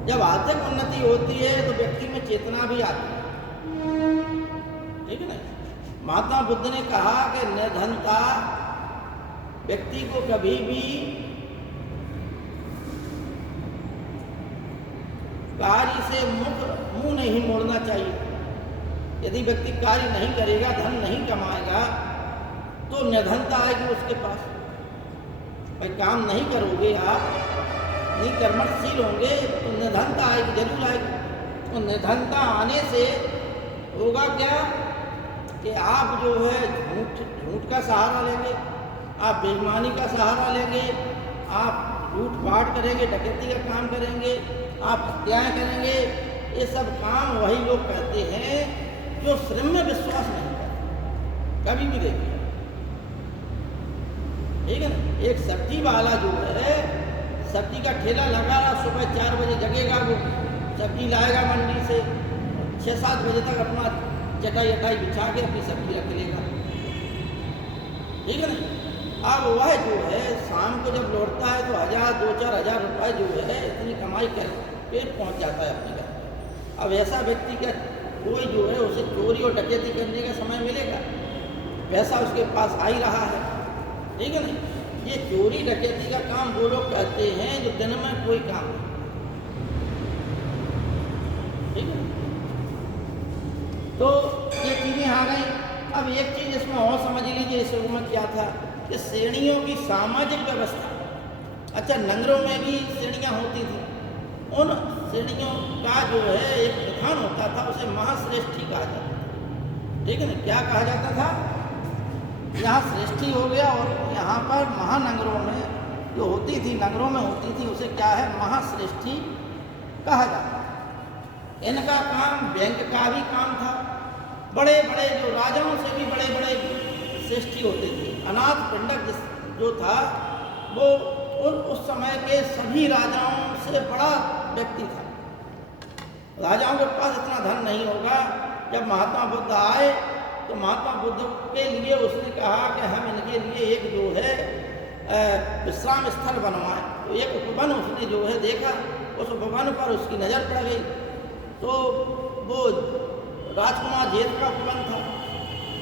जब आर्थिक उन्नति होती है तो व्यक्ति में चेतना भी आती है। ठीक है ना? महात्मा बुद्ध ने कहा कि निर्धनता व्यक्ति को कभी भी कार्य से मुंह नहीं मोड़ना चाहिए। यदि व्यक्ति कार्य नहीं करेगा, धन नहीं कमाएगा, तो निर्धनता आएगी उसके पास। भाई काम नहीं करोगे आप, नहीं कर्मशील होंगे, तो निर्धनता आएगी, जरूर आएगी। तो निर्धनता आने से होगा क्या कि आप जो है झूठ का सहारा लेंगे, आप बेईमानी का सहारा लेंगे, आप लूट पाट करेंगे, डकैती का काम करेंगे, आप हत्याएं करेंगे। ये सब काम वही लोग करते हैं जो श्रम में विश्वास नहीं करते। कभी भी देखिए, ठीक है ना? एक सब्जी वाला जो है सब्जी का ठेला लगा रहा, सुबह 4 बजे जगेगा, वो सब्जी लाएगा मंडी से, 6-7 बजे तक अपना चटाई अटाई बिछा के अपनी सब्जी रख लेगा। ठीक है ना? अब वह जो है शाम को जब लौटता है तो 1000, 2-4 हज़ार रुपये जो है इतनी कमाई करके पहुंच जाता है अपने घर। अब ऐसा व्यक्ति का कोई जो है उसे चोरी और डकैती करने का समय मिलेगा? पैसा उसके पास आ ही रहा है। ठीक है ना? ये चोरी डकैती का काम वो लोग करते हैं जो दिन में कोई काम नहीं। ठीक है? तो ये चीज़ें आ गई। अब एक चीज़ इसमें और समझ लीजिए, इस युग में क्या था कि श्रेणियों की सामाजिक व्यवस्था। अच्छा, नगरों में भी श्रेणियाँ होती थी। उन श्रेणियों का जो है एक प्रधान होता था, उसे महाश्रेष्ठी कहा जाता था। ठीक है ना? क्या कहा जाता था? यहाँ श्रेष्ठी हो गया, और यहाँ पर महानगरों में जो होती थी, नगरों में होती थी, उसे क्या है? महाश्रेष्ठी कहा जाता था। इनका काम बैंक का भी काम था। बड़े बड़े जो राजाओं से भी बड़े बड़े श्रेष्ठी होते थे। अनाथ पिंडक जो था वो उस समय के सभी राजाओं से बड़ा व्यक्ति था। राजाओं के पास इतना धन नहीं होगा। जब महात्मा बुद्ध आए तो महात्मा बुद्ध के लिए उसने कहा कि हम इनके लिए एक जो है विश्राम स्थल बनवाएं। तो एक उपवन उसने जो है देखा, उस उपवन पर उसकी नज़र पड़ गई। तो वो राजकुमार जेत का उपवन था।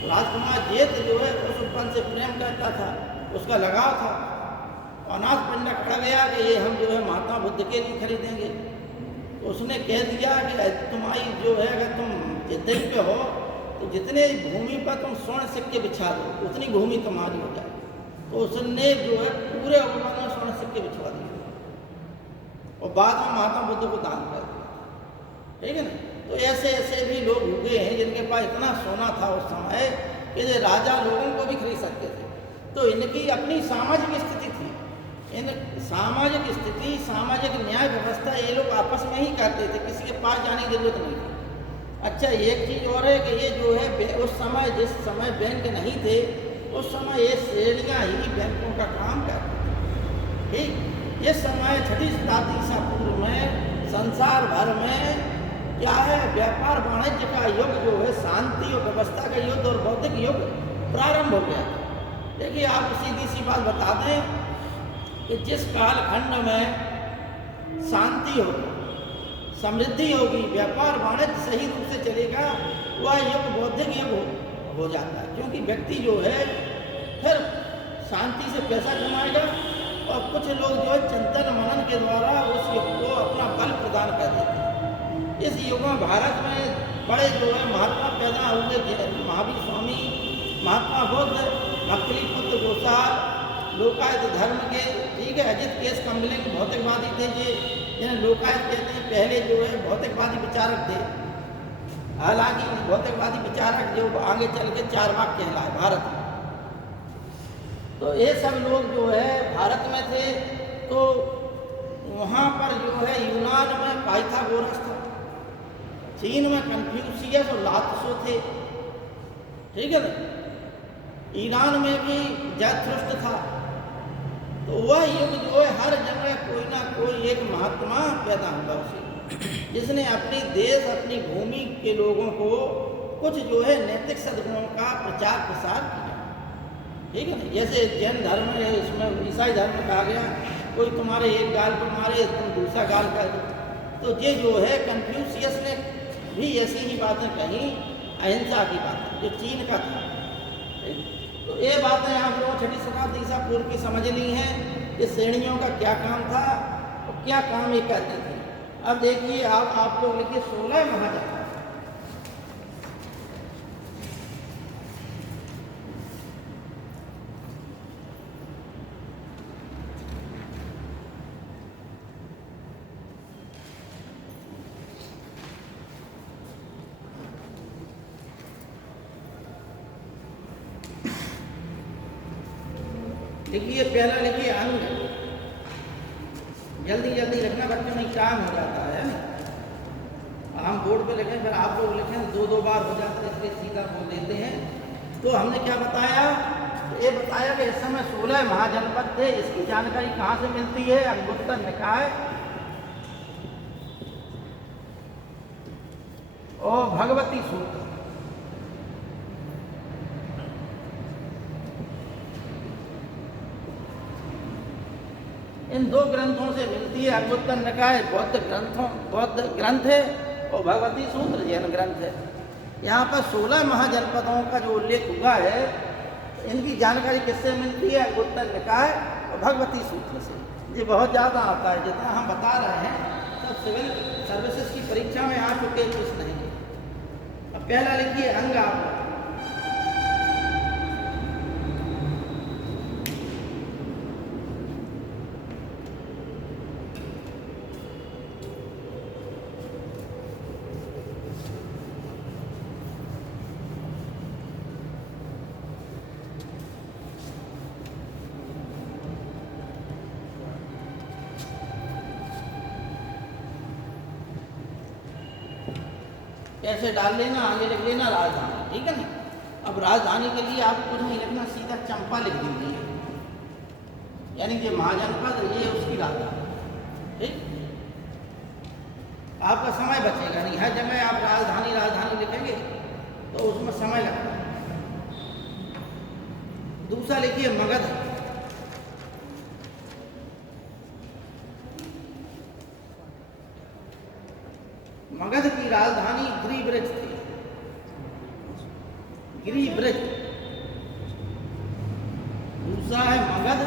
राजकुमार जेत जो है उस उपवन से प्रेम करता था, उसका लगाव था। अनाथ पिंडक खड़ा गया कि ये हम जो है महात्मा बुद्ध के लिए खरीदेंगे। तो उसने कह दिया कि तुम्हारी जो है, अगर तुम जिद्दी पे हो तो जितने भूमि पर तुम स्वर्ण सिक्के बिछा दो उतनी भूमि तुम्हारी हो जाए। तो उसने जो है पूरे उपवन में स्वर्ण सिक्के बिछवा दिए और बाद में महात्मा बुद्ध को दान कर दिया। ठीक है ना? तो ऐसे ऐसे भी लोग हुए हैं जिनके पास इतना सोना था उस समय कि जो राजा लोगों को भी खरीद सकते थे। तो इनकी अपनी सामाजिक स्थिति थी। इन सामाजिक स्थिति, सामाजिक न्याय व्यवस्था ये लोग आपस में ही करते थे, किसी के पास जाने की जरूरत नहीं थी। अच्छा, एक चीज़ और है कि ये जो है उस समय, जिस समय बैंक नहीं थे, उस समय ये श्रेणियाँ ही बैंकों का काम करती थी। ठीक, इस समय 6ठी शताब्दी ईसा पूर्व में संसार भर में क्या है, व्यापार वाणिज्य का युग जो है, शांति और व्यवस्था का युग और बौद्धिक युग प्रारंभ हो गया। देखिए, आप सीधी सी बात बता दें कि जिस कालखंड में शांति होगी, समृद्धि होगी, व्यापार वाणिज्य सही रूप से चलेगा, वह युग बौद्धिक युग हो जाता है। क्योंकि व्यक्ति जो है फिर शांति से पैसा कमाएगा और कुछ लोग जो है चिंतन मनन के द्वारा उस युग को अपना बल प्रदान कर देते हैं। इस युग में भारत में बड़े जो है महात्मा पैदा हुए, महावीर स्वामी, महात्मा बुद्ध, भक्तलीपुत्र गोसाल, लोकायत धर्म के, ठीक है, अजित केस कम्बले के भौतिकवादी थे, जिन्हें लोकायत कहते हैं, पहले जो है भौतिकवादी विचारक थे। हालांकि भौतिकवादी विचारक जो आगे चल के चार्वाक कहलाए भारत में। तो ये सब लोग जो है भारत में थे। तो वहाँ पर जो है यूनान में पाइथागोरस था, चीन में कन्फ्यूशियस और लात्सो थे, ठीक है ना, ईरान में भी ज़रथुस्त्र था। तो वह युग जो है हर जगह कोई ना कोई एक महात्मा पैदा हुआ उसे, जिसने अपनी देश अपनी भूमि के लोगों को कुछ जो है नैतिक सद्गुणों का प्रचार प्रसार किया, ठीक है ना। जैसे जैन धर्म है, इसमें ईसाई धर्म में कहा गया कोई तुम्हारे एक गाल पर मारे तुम दूसरा गाल कर दो। तो ये जो है कन्फ्यूशियस ने भी ऐसी ही बातें कही, अहिंसा की बातें, जो चीन का था। तो ये बातें आप लोगों 6वीं शताब्दी ईसा पूर्व की समझनी है कि श्रेणियों का क्या काम था और क्या काम ये करती थी। अब देखिए आप लोग लिखिए 16 महाजन। लिखिए पहला लिखिए अंग, जल्दी जल्दी लिखना बच्चों में काम हो जाता है ना। हम बोर्ड पे लिखें, फिर आप लोग लिखें, दो बार हो जाता है, इसलिए सीधा बोल देते हैं। तो हमने क्या बताया, तो ये बताया कि इस समय 16 महाजनपद थे। इसकी जानकारी कहाँ से मिलती है? अंगुत्तर निकाय और भगवती सूत्र। इन दो ग्रंथों से मिलती है। अंगुत्तर निकाय बौद्ध ग्रंथ है और भगवती सूत्र जैन ग्रंथ है। यहाँ पर 16 महाजनपदों का जो उल्लेख हुआ है, इनकी जानकारी किससे मिलती है? अंगुत्तर निकाय और भगवती सूत्र से। ये बहुत ज़्यादा आता है, जितना हम बता रहे हैं सब सिविल सर्विसेज की परीक्षा में आ चुके, कुछ नहीं है। अब पहला लिखिए अंग। आप कैसे डाल लेना, आगे लिख लेना राजधानी, ठीक है ना। अब राजधानी के लिए आप कुछ नहीं लिखना, सीधा चंपा लिख दीजिए, यानी कि महाजनपद ये उसकी राजधानी, ठीक। आपका समय बचेगा नहीं, हर जगह आप राजधानी लिखेंगे तो उसमें समय लगता है। दूसरा लिखिए मगध। मगध की राजधानी गिरिब्रज थी। गिरिब्रज। दूसरा है मगध।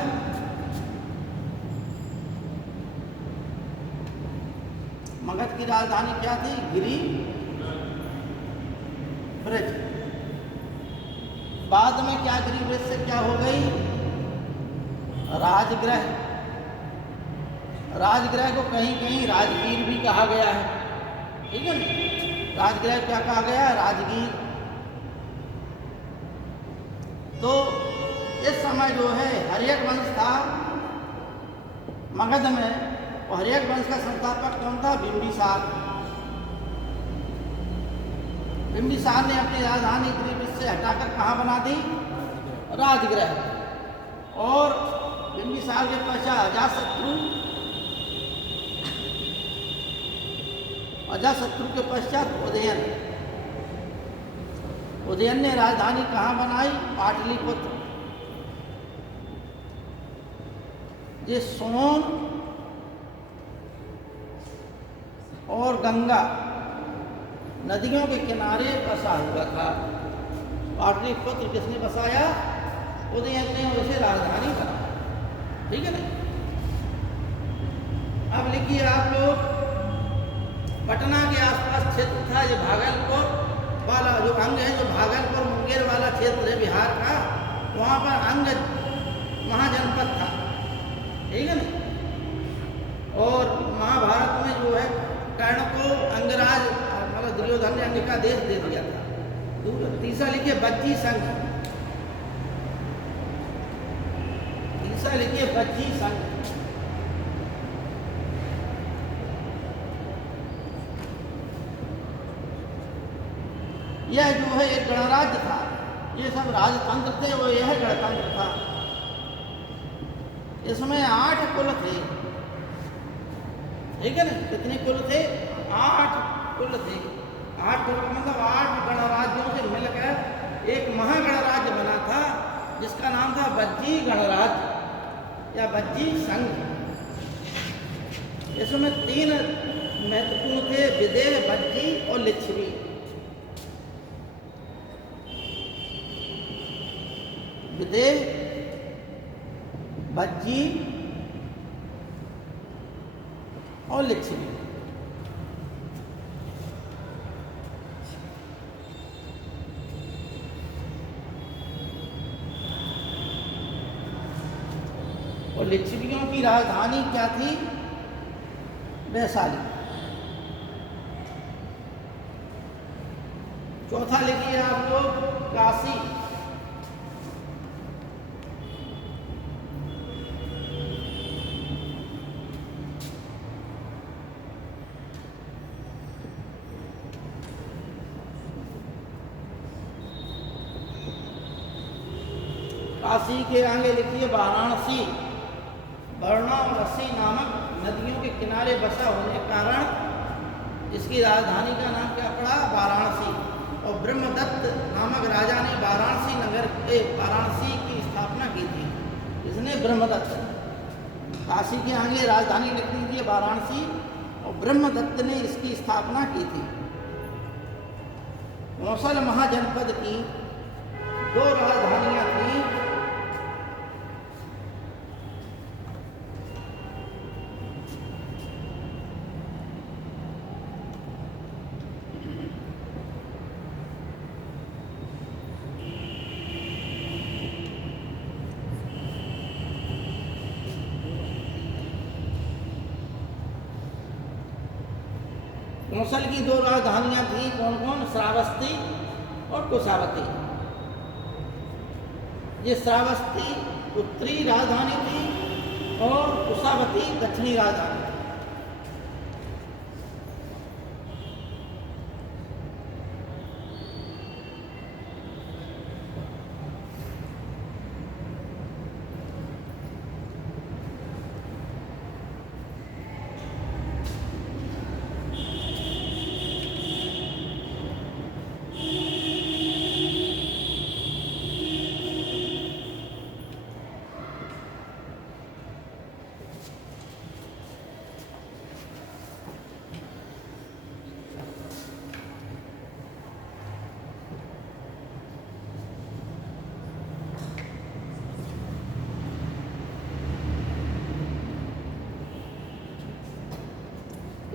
मगध की राजधानी क्या थी? गिरिब्रज। बाद में क्या गिरिब्रज से क्या हो गई? राजगृह। राजगृह को कहीं कहीं राजगीर भी कहा गया है, ठीक है ना। राजगृह क्या कहा गया है? राजगीर। तो इस समय जो है हर्यक वंश था मगध में, और हर्यक वंश का संस्थापक कौन था? बिंबिसार। बिंबिसार ने अपनी राजधानी गिरिब्रज से हटाकर कहाँ बना दी? राजगृह। और बिंबिसार के पश्चात अजातशत्रु के पश्चात उदयन। उदयन ने राजधानी कहाँ बनाई? पाटलिपुत्र। ये सोन और गंगा नदियों के किनारे बसा हुआ था। पाटलिपुत्र किसने बसाया? उदयन ने उसे राजधानी बनाया, ठीक है ना। अब लिखिए आप लोग, पटना के आसपास क्षेत्र था ये भागलपुर वाला जो अंग है, जो भागलपुर मुंगेर वाला क्षेत्र है बिहार का, वहाँ पर अंग महाजनपद था, ठीक है ना। और महाभारत में जो है कर्ण को अंगराज मतलब दुर्योधन ने अंग का देश दे दिया था। तीसरा लिखिए बज्जी संघ, तीसरा लिखिए बज्जी संघ। यह जो है एक गणराज्य था, ये सब राजतंत्र थे और यह गणतंत्र था। इसमें 8 कुल थे, ठीक है ना। कितने कुल थे? 8 कुल थे। 8 कुल मतलब 8 गणराज्यों से मिलकर एक महागणराज्य बना था, जिसका नाम था बज्जी गणराज्य या बज्जी संघ। इसमें 3 महत्वपूर्ण थे, विदेह, बज्जी और लिच्छवी। विदेह, बज्जी और लिच्छवी। और लिच्छवियों की राजधानी क्या थी? वैशाली। चौथा लिखिए आप लोग काशी। काशी के आगे लिखिए वाराणसी। वाराणसी नामक नदियों के किनारे बसा होने के कारण इसकी राजधानी का नाम क्या पड़ा? वाराणसी। और ब्रह्मदत्त नामक राजा ने वाराणसी नगर के वाराणसी की स्थापना की थी। इसने ब्रह्मदत्त। काशी के आगे राजधानी लिख दीजिए वाराणसी, और ब्रह्मदत्त ने इसकी स्थापना की थी। कोसल महाजनपद की 2 राजधानियां थी। कोसल की 2 राजधानियां थी, कौन कौन? श्रावस्ती और कुशावती। ये श्रावस्ती उत्तरी राजधानी थी और कुशावती दक्षिणी राजधानी थी।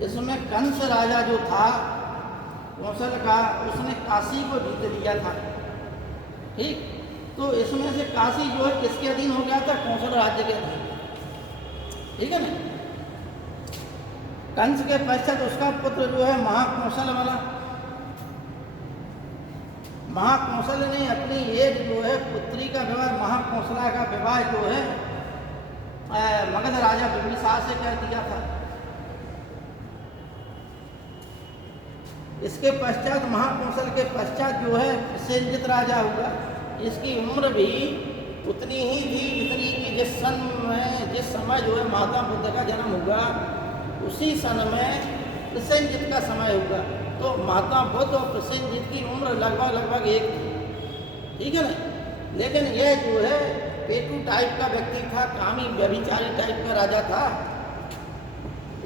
इसमें कंस राजा जो था कोसल का, उसने काशी को जीत लिया था, ठीक। तो इसमें से काशी जो है किसके अधीन हो गया था? कोसल राज्य के अधीन, ठीक है ना। कंस के पश्चात उसका पुत्र जो है महाकोसल बना। महाकोसल ने अपनी एक जो है पुत्री का विवाह, महाकोसला का विवाह जो है मगध राजा बिंबिसार से कर दिया था। इसके पश्चात महाकोसल के पश्चात जो है प्रसेनजित राजा हुआ। इसकी उम्र भी उतनी ही थी जितनी कि जिस समय जो है महात्मा बुद्ध का जन्म हुआ, उसी सन में प्रसेनजित का समय हुआ। तो महात्मा बुद्ध और प्रसेनजित की उम्र लगभग एक थी, ठीक है ना। लेकिन यह जो है पेटू टाइप का व्यक्ति था, कामी व्यभिचारी टाइप का राजा था।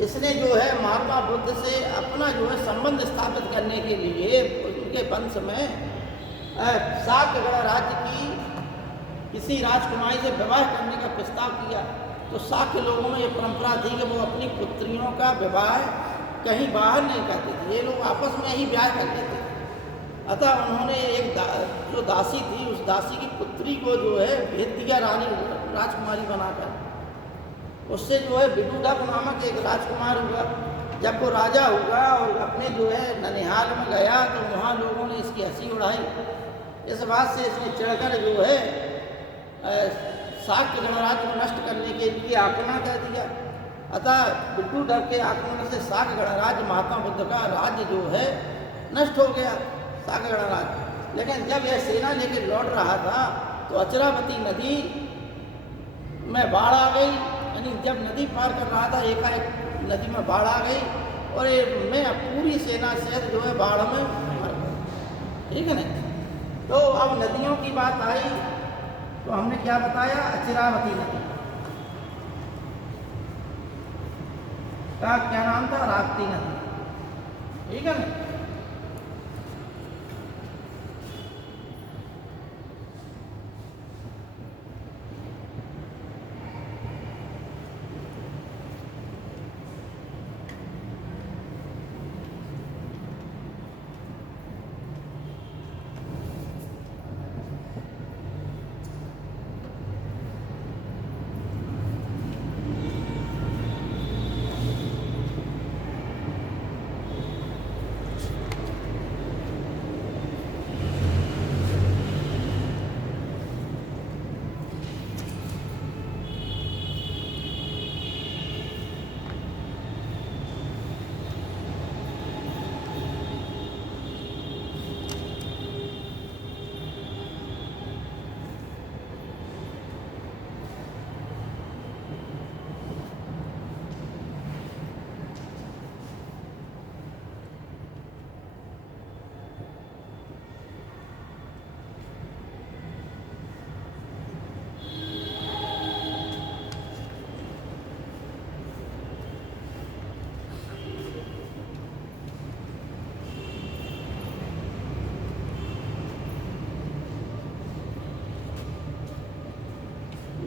इसने जो है महात्मा बुद्ध से अपना जो है संबंध स्थापित करने के लिए उनके वंश में शाक्य गणराज्य की किसी राजकुमारी से विवाह करने का प्रस्ताव किया। तो शाक्य लोगों में ये परंपरा थी कि वो अपनी पुत्रियों का विवाह कहीं बाहर नहीं करते थे, ये लोग आपस में ही ब्याह कर लेते थे। अतः उन्होंने एक जो दासी थी, उस दासी की पुत्री को जो है भेज दिया रानी राजकुमारी बनाकर। उससे जो है विदुदक नामक एक राजकुमार हुआ। जब वो राजा हुआ और अपने जो है ननिहाल में गया तो वहाँ लोगों ने इसकी हंसी उड़ाई। इस बात से इसने चिढ़कर जो है शाक्य गणराज्य को नष्ट करने के लिए आक्रमण कर दिया। अतः विदुदक के आक्रमण से शाक्य गणराज्य महात्मा बुद्ध का राज्य जो है नष्ट हो गया, शाक्य गणराज्य। लेकिन जब यह सेना लेकर लौट रहा था तो अचरावती नदी में बाढ़ आ गई। यानी जब नदी पार कर रहा था एकाएक नदी में बाढ़ आ गई और ये मैं पूरी सेना सहित जो है बाढ़ में मर गई। ठीक है ना। तो अब नदियों की बात आई तो हमने क्या बताया, अचरावती नदी का क्या नाम था, राप्ती नदी। ठीक है ना।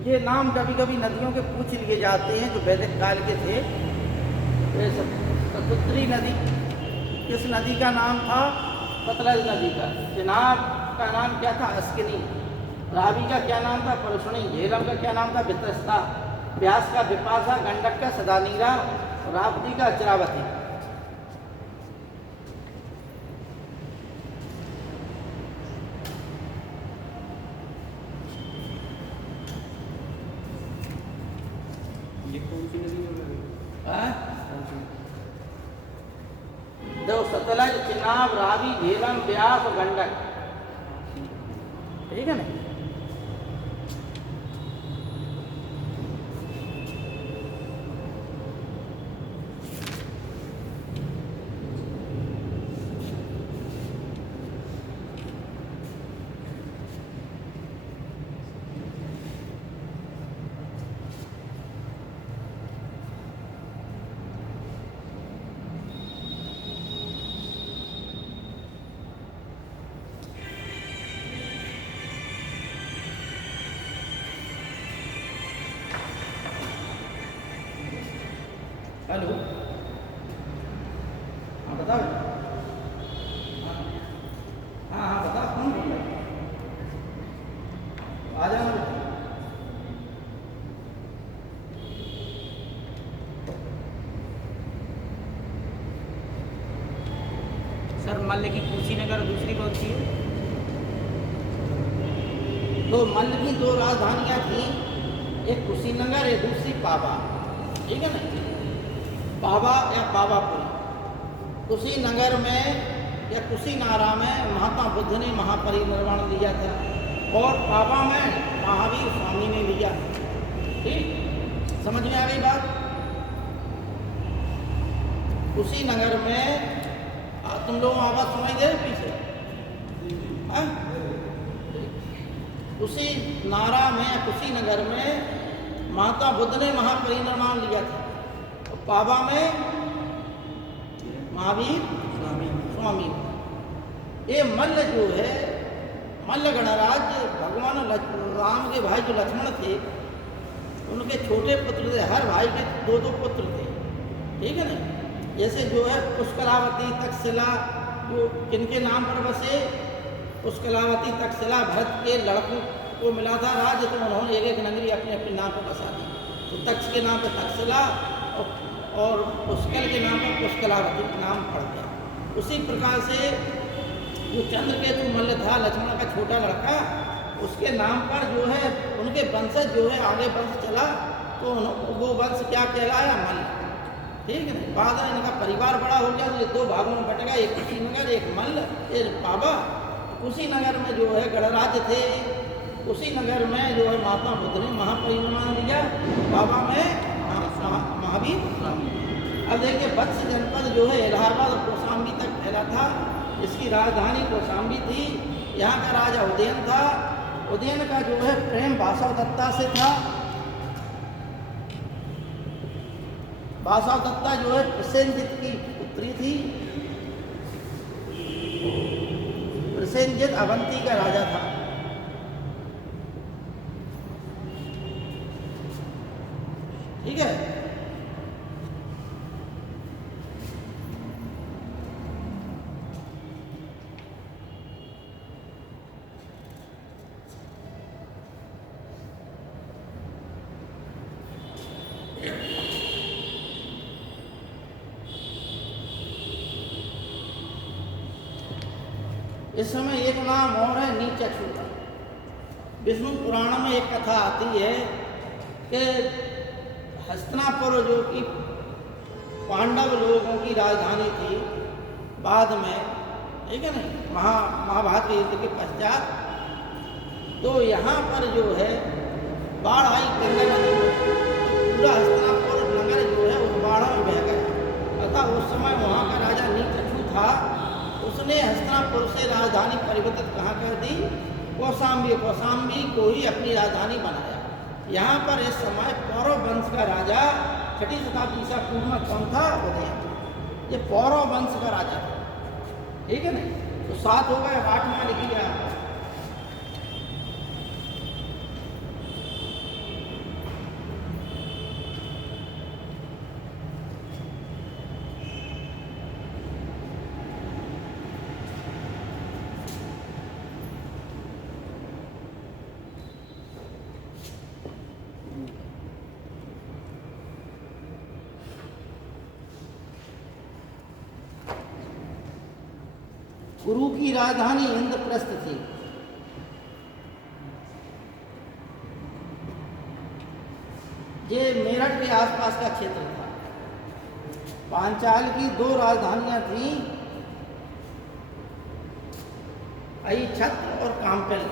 ये नाम कभी कभी नदियों के पूछ लिए जाते हैं जो वैदिक काल के थे। जैसे सतुत्री नदी, किस नदी का नाम था, सतलज नदी का। चिनाब का नाम क्या था, अस्किनी। रावी का क्या नाम था, परसुणी। झेलम का क्या नाम था, वितस्ता। व्यास का विपाशा। गंडक का सदानीरा। राप्ती का अचरावती। ये कौन सी नदी बोल रहे हो? दो सतलज, चिनाब, रावी, झेलम, व्यास और गंडक। ठीक है ना। हेलो, हाँ बताओ। हाँ हाँ बताओ, कौन बोल रहा है? आ जाओ। सर मल्ल की कुशीनगर दूसरी कौन सी है? तो मल्ल की दो राजधानियाँ थी, एक कुशीनगर, एक दूसरी पाबा। ठीक है ना। पाबा या पावापुरी। कुशीनगर में या कुशीनारा में महात्मा बुद्ध ने महापरिनिर्वाण लिया था और पाबा में महावीर स्वामी ने लिया। ठीक, समझ में आ गई बात। कुशीनगर में तुम लोग आवाज सुनाई दे रही पीछे? कुशीनारा में, कुशीनगर में महात्मा बुद्ध ने महापरिनिर्वाण लिया था। पाबा में महावीर स्वामी। ये मल्ल जो है, मल्ल गणराज्य भगवान राम के भाई जो लक्ष्मण थे उनके छोटे पुत्र थे। हर भाई के दो दो पुत्र थे। ठीक है ना। जैसे जो है पुष्कलावती, तक्षशिला, जो किनके नाम पर बसे, पुष्कलावती, तक्षशिला भरत के लड़कों को मिला था राज्य, तो उन्होंने एक एक नगरी अपने अपने नाम पर बसा दी। तो तक्ष के नाम पर तक्षशिला और पुष्कल के नाम पर पुष्कलावती नाम पड़ गया। उसी प्रकार से जो चंद्रकेतु मल्ल था, लक्ष्मण का छोटा लड़का, उसके नाम पर जो है उनके वंशज जो है आगे वंश चला, तो वो वंश क्या कहलाया? मल्ल। ठीक है ना। बाद में इनका परिवार बड़ा हो गया, तो ये दो भागों में बट गया, एक कुशीनगर एक मल्ल एक बाबा। कुशीनगर में जो है गणराज्य थे, कुशीनगर में जो है महात्मा बुद्ध ने महापरिनिर्वाण लिया, बाबा में महावीर। अब देखिए वत्स जनपद जो है इलाहाबाद और कौशाम्बी तक फैला था। इसकी राजधानी कौशाम्बी थी। यहाँ का राजा उदयन था। उदयन का जो है प्रेम वासवदत्ता से था। वासवदत्ता जो है प्रसेनजित की पुत्री थी। प्रसेनजित अवंती का राजा था। ठीक है। इस समय एक नाम और है नीचक्षु का। विष्णु पुराण में एक कथा आती है कि हस्तिनापुर जो कि पांडव लोगों की राजधानी थी बाद में, ठीक है ना, महाभारत के युद्ध के पश्चात, तो यहाँ पर जो है बाढ़ आई गंगा नदी में, पूरा हस्तिनापुर नगर जो है उस बाढ़ में बह गया। अतः उस समय वहाँ का राजा नीचक्षु था, उसने हस्तिनापुर से राजधानी परिवर्तित कहाँ कर दी? कौशाम्बी। कौशाम्बी को ही अपनी राजधानी बनाया। यहाँ पर इस समय पौरव वंश का राजा 6वीं शताब्दी ईसा पूर्व में कौन था? उदयन। ये पौरव वंश का राजा था। ठीक है ना। तो 7 हो गए, 8वां लिखिए आप। गुरु की राजधानी इंद्रप्रस्थ थी। ये मेरठ के आसपास का क्षेत्र था। पांचाल की 2 राजधानियां थी, अहिछत्र और काम्पेल।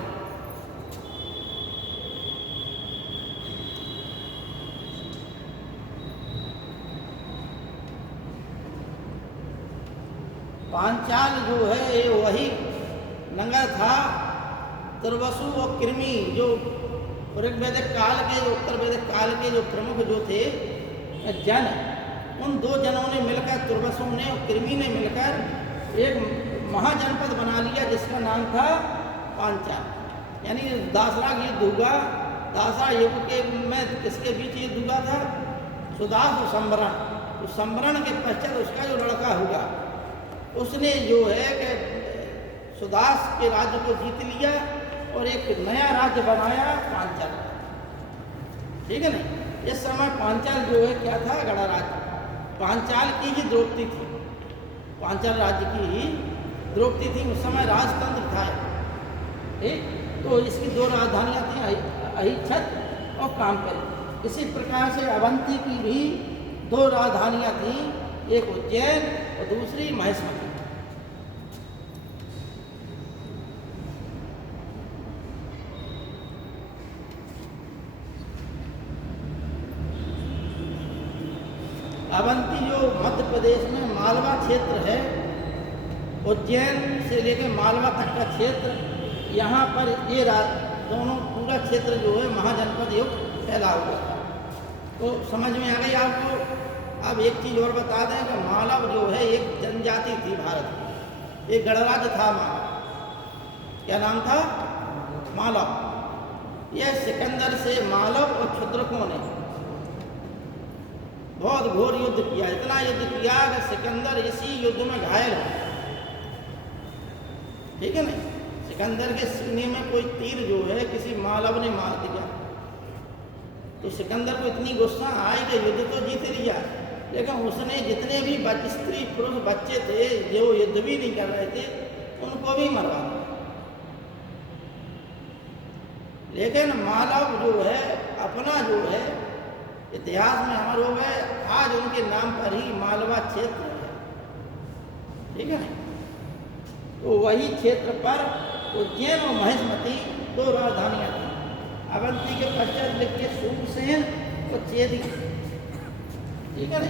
पांचाल जो है ये वही नगर था। तुर्वसु और कृमि जो ऋग्वैदिक काल के, जो उत्तर वैदिक काल के जो प्रमुख जो थे जन, उन 2 जनों ने मिलकर, तुर्वसु ने और कृमि ने मिलकर एक महाजनपद बना लिया जिसका नाम था पांचाल। यानी दासराग युद्ध हुआ। दासरा युग के में किसके बीच युद्ध हुआ था? सुदास और संवरण। तो संवरण के पश्चात उसका जो लड़का हुआ, उसने जो है कि सुदास के राज्य को जीत लिया और एक नया राज्य बनाया पांचाल। ठीक है ना। इस समय पांचाल जो है क्या था? गणराज्य। पांचाल की ही द्रौपदी थी। पांचाल राज्य की ही द्रौपदी थी। उस समय राजतंत्र था। ठीक। तो इसकी 2 राजधानियां थी, अहिछत्र और काम्पेल। इसी प्रकार से अवंती की भी 2 राजधानियां थी, एक उज्जैन और दूसरी महेश्वरी। अवंती जो मध्य प्रदेश में मालवा क्षेत्र है, उज्जैन से लेकर मालवा तक का क्षेत्र, यहाँ पर ये दोनों पूरा क्षेत्र जो है महाजनपद युग फैला हुआ था। तो समझ में आ गई आपको। अब एक चीज़ और बता दें कि मालव जो है एक जनजाति थी भारत की। एक गणराज्य था मालव। क्या नाम था? मालव। यह सिकंदर से मालव और क्षुद्रकों ने बहुत घोर युद्ध किया। इतना युद्ध किया कि सिकंदर इसी युद्ध में घायल हो। ठीक है ना। सिकंदर के सीने में कोई तीर जो है किसी मालव ने मार दिया, तो सिकंदर को इतनी गुस्सा आई कि युद्ध तो जीत लिया, लेकिन उसने जितने भी स्त्री पुरुष बच्चे थे जो युद्ध भी नहीं कर रहे थे उनको भी मरवा दिया। लेकिन मालव जो है अपना जो है इतिहास में अमर हो गए, आज उनके नाम पर ही मालवा क्षेत्र है, ठीक है ना। तो वही क्षेत्र पर उज्जैन और महेशमती दो राजधानियां थी। अवंती के पश्चात लिखिए सूरसेन और चेदी, ठीक है ना।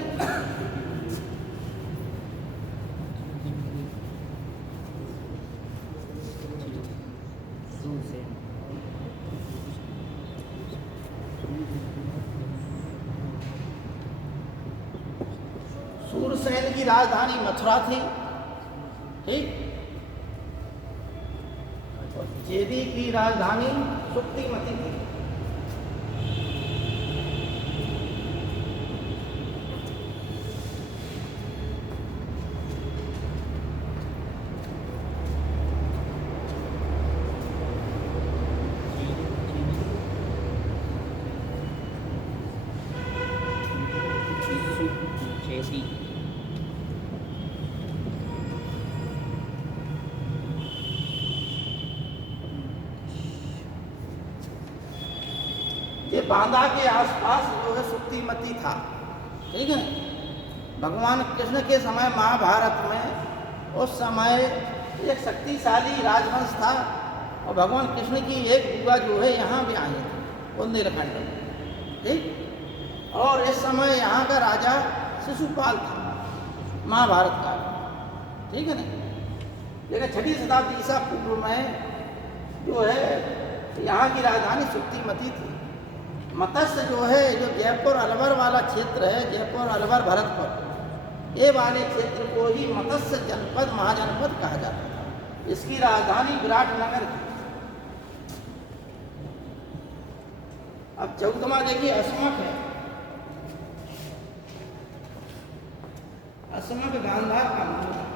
सूरसेन की राजधानी मथुरा थी, ठीक, और चेदी की राजधानी सुक्तिमती थी। चेदी ये बांदा के आसपास जो है सुक्तिमती था, ठीक है। भगवान कृष्ण के समय महाभारत में उस समय एक शक्तिशाली राजवंश था और भगवान कृष्ण की एक बुआ जो है यहाँ भी आई थी बुंदेलखंड में, ठीक। और इस समय यहाँ का राजा शिशुपाल था महाभारत का, ठीक है ना। लेकिन 6वीं शताब्दी ईसा पूर्व में जो है यहाँ की राजधानी सुक्तिमती थी। मत्स्य जो है जो जयपुर अलवर वाला क्षेत्र है, जयपुर अलवर भरतपुर, ये वाले क्षेत्र को ही मत्स्य जनपद महाजनपद कहा जाता था। इसकी राजधानी विराटनगर थी। अब 14वां देखिए अस्मक है। अस्मक गांधार का नाम है।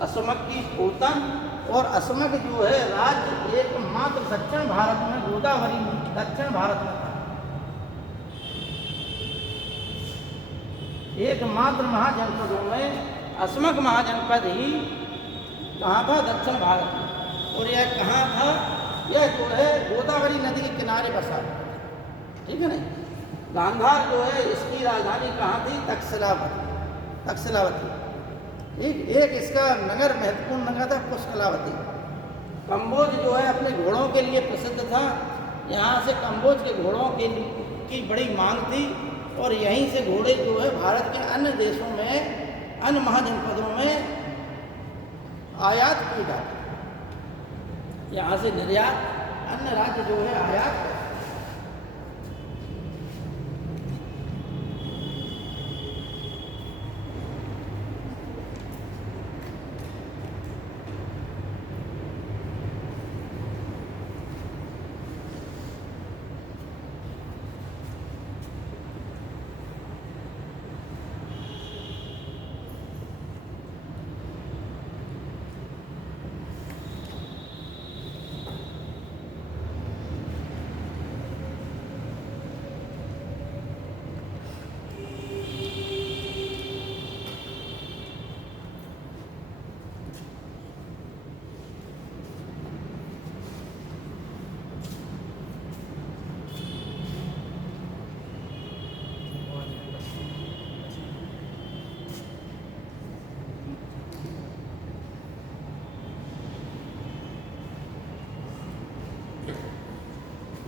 असमक की पोतन और असमक जो है राज्य एकमात्र दक्षिण भारत में गोदावरी दक्षिण भारत में था। एकमात्र महाजनपदों में असमक महाजनपद ही कहाँ था? दक्षिण भारत में। और यह कहाँ था? यह जो है गोदावरी नदी के किनारे बसा, ठीक है ना। गांधार जो है इसकी राजधानी कहाँ थी? तक्षशिलावती। एक इसका नगर महत्वपूर्ण नगर था पुष्कलावती। कंबोज जो है अपने घोड़ों के लिए प्रसिद्ध था। यहाँ से कंबोज के घोड़ों की बड़ी मांग थी और यहीं से घोड़े जो है भारत के अन्य देशों में, अन्य महाजनपदों में आयात किए जाते। यहाँ से निर्यात, अन्य राज्य जो है आयात।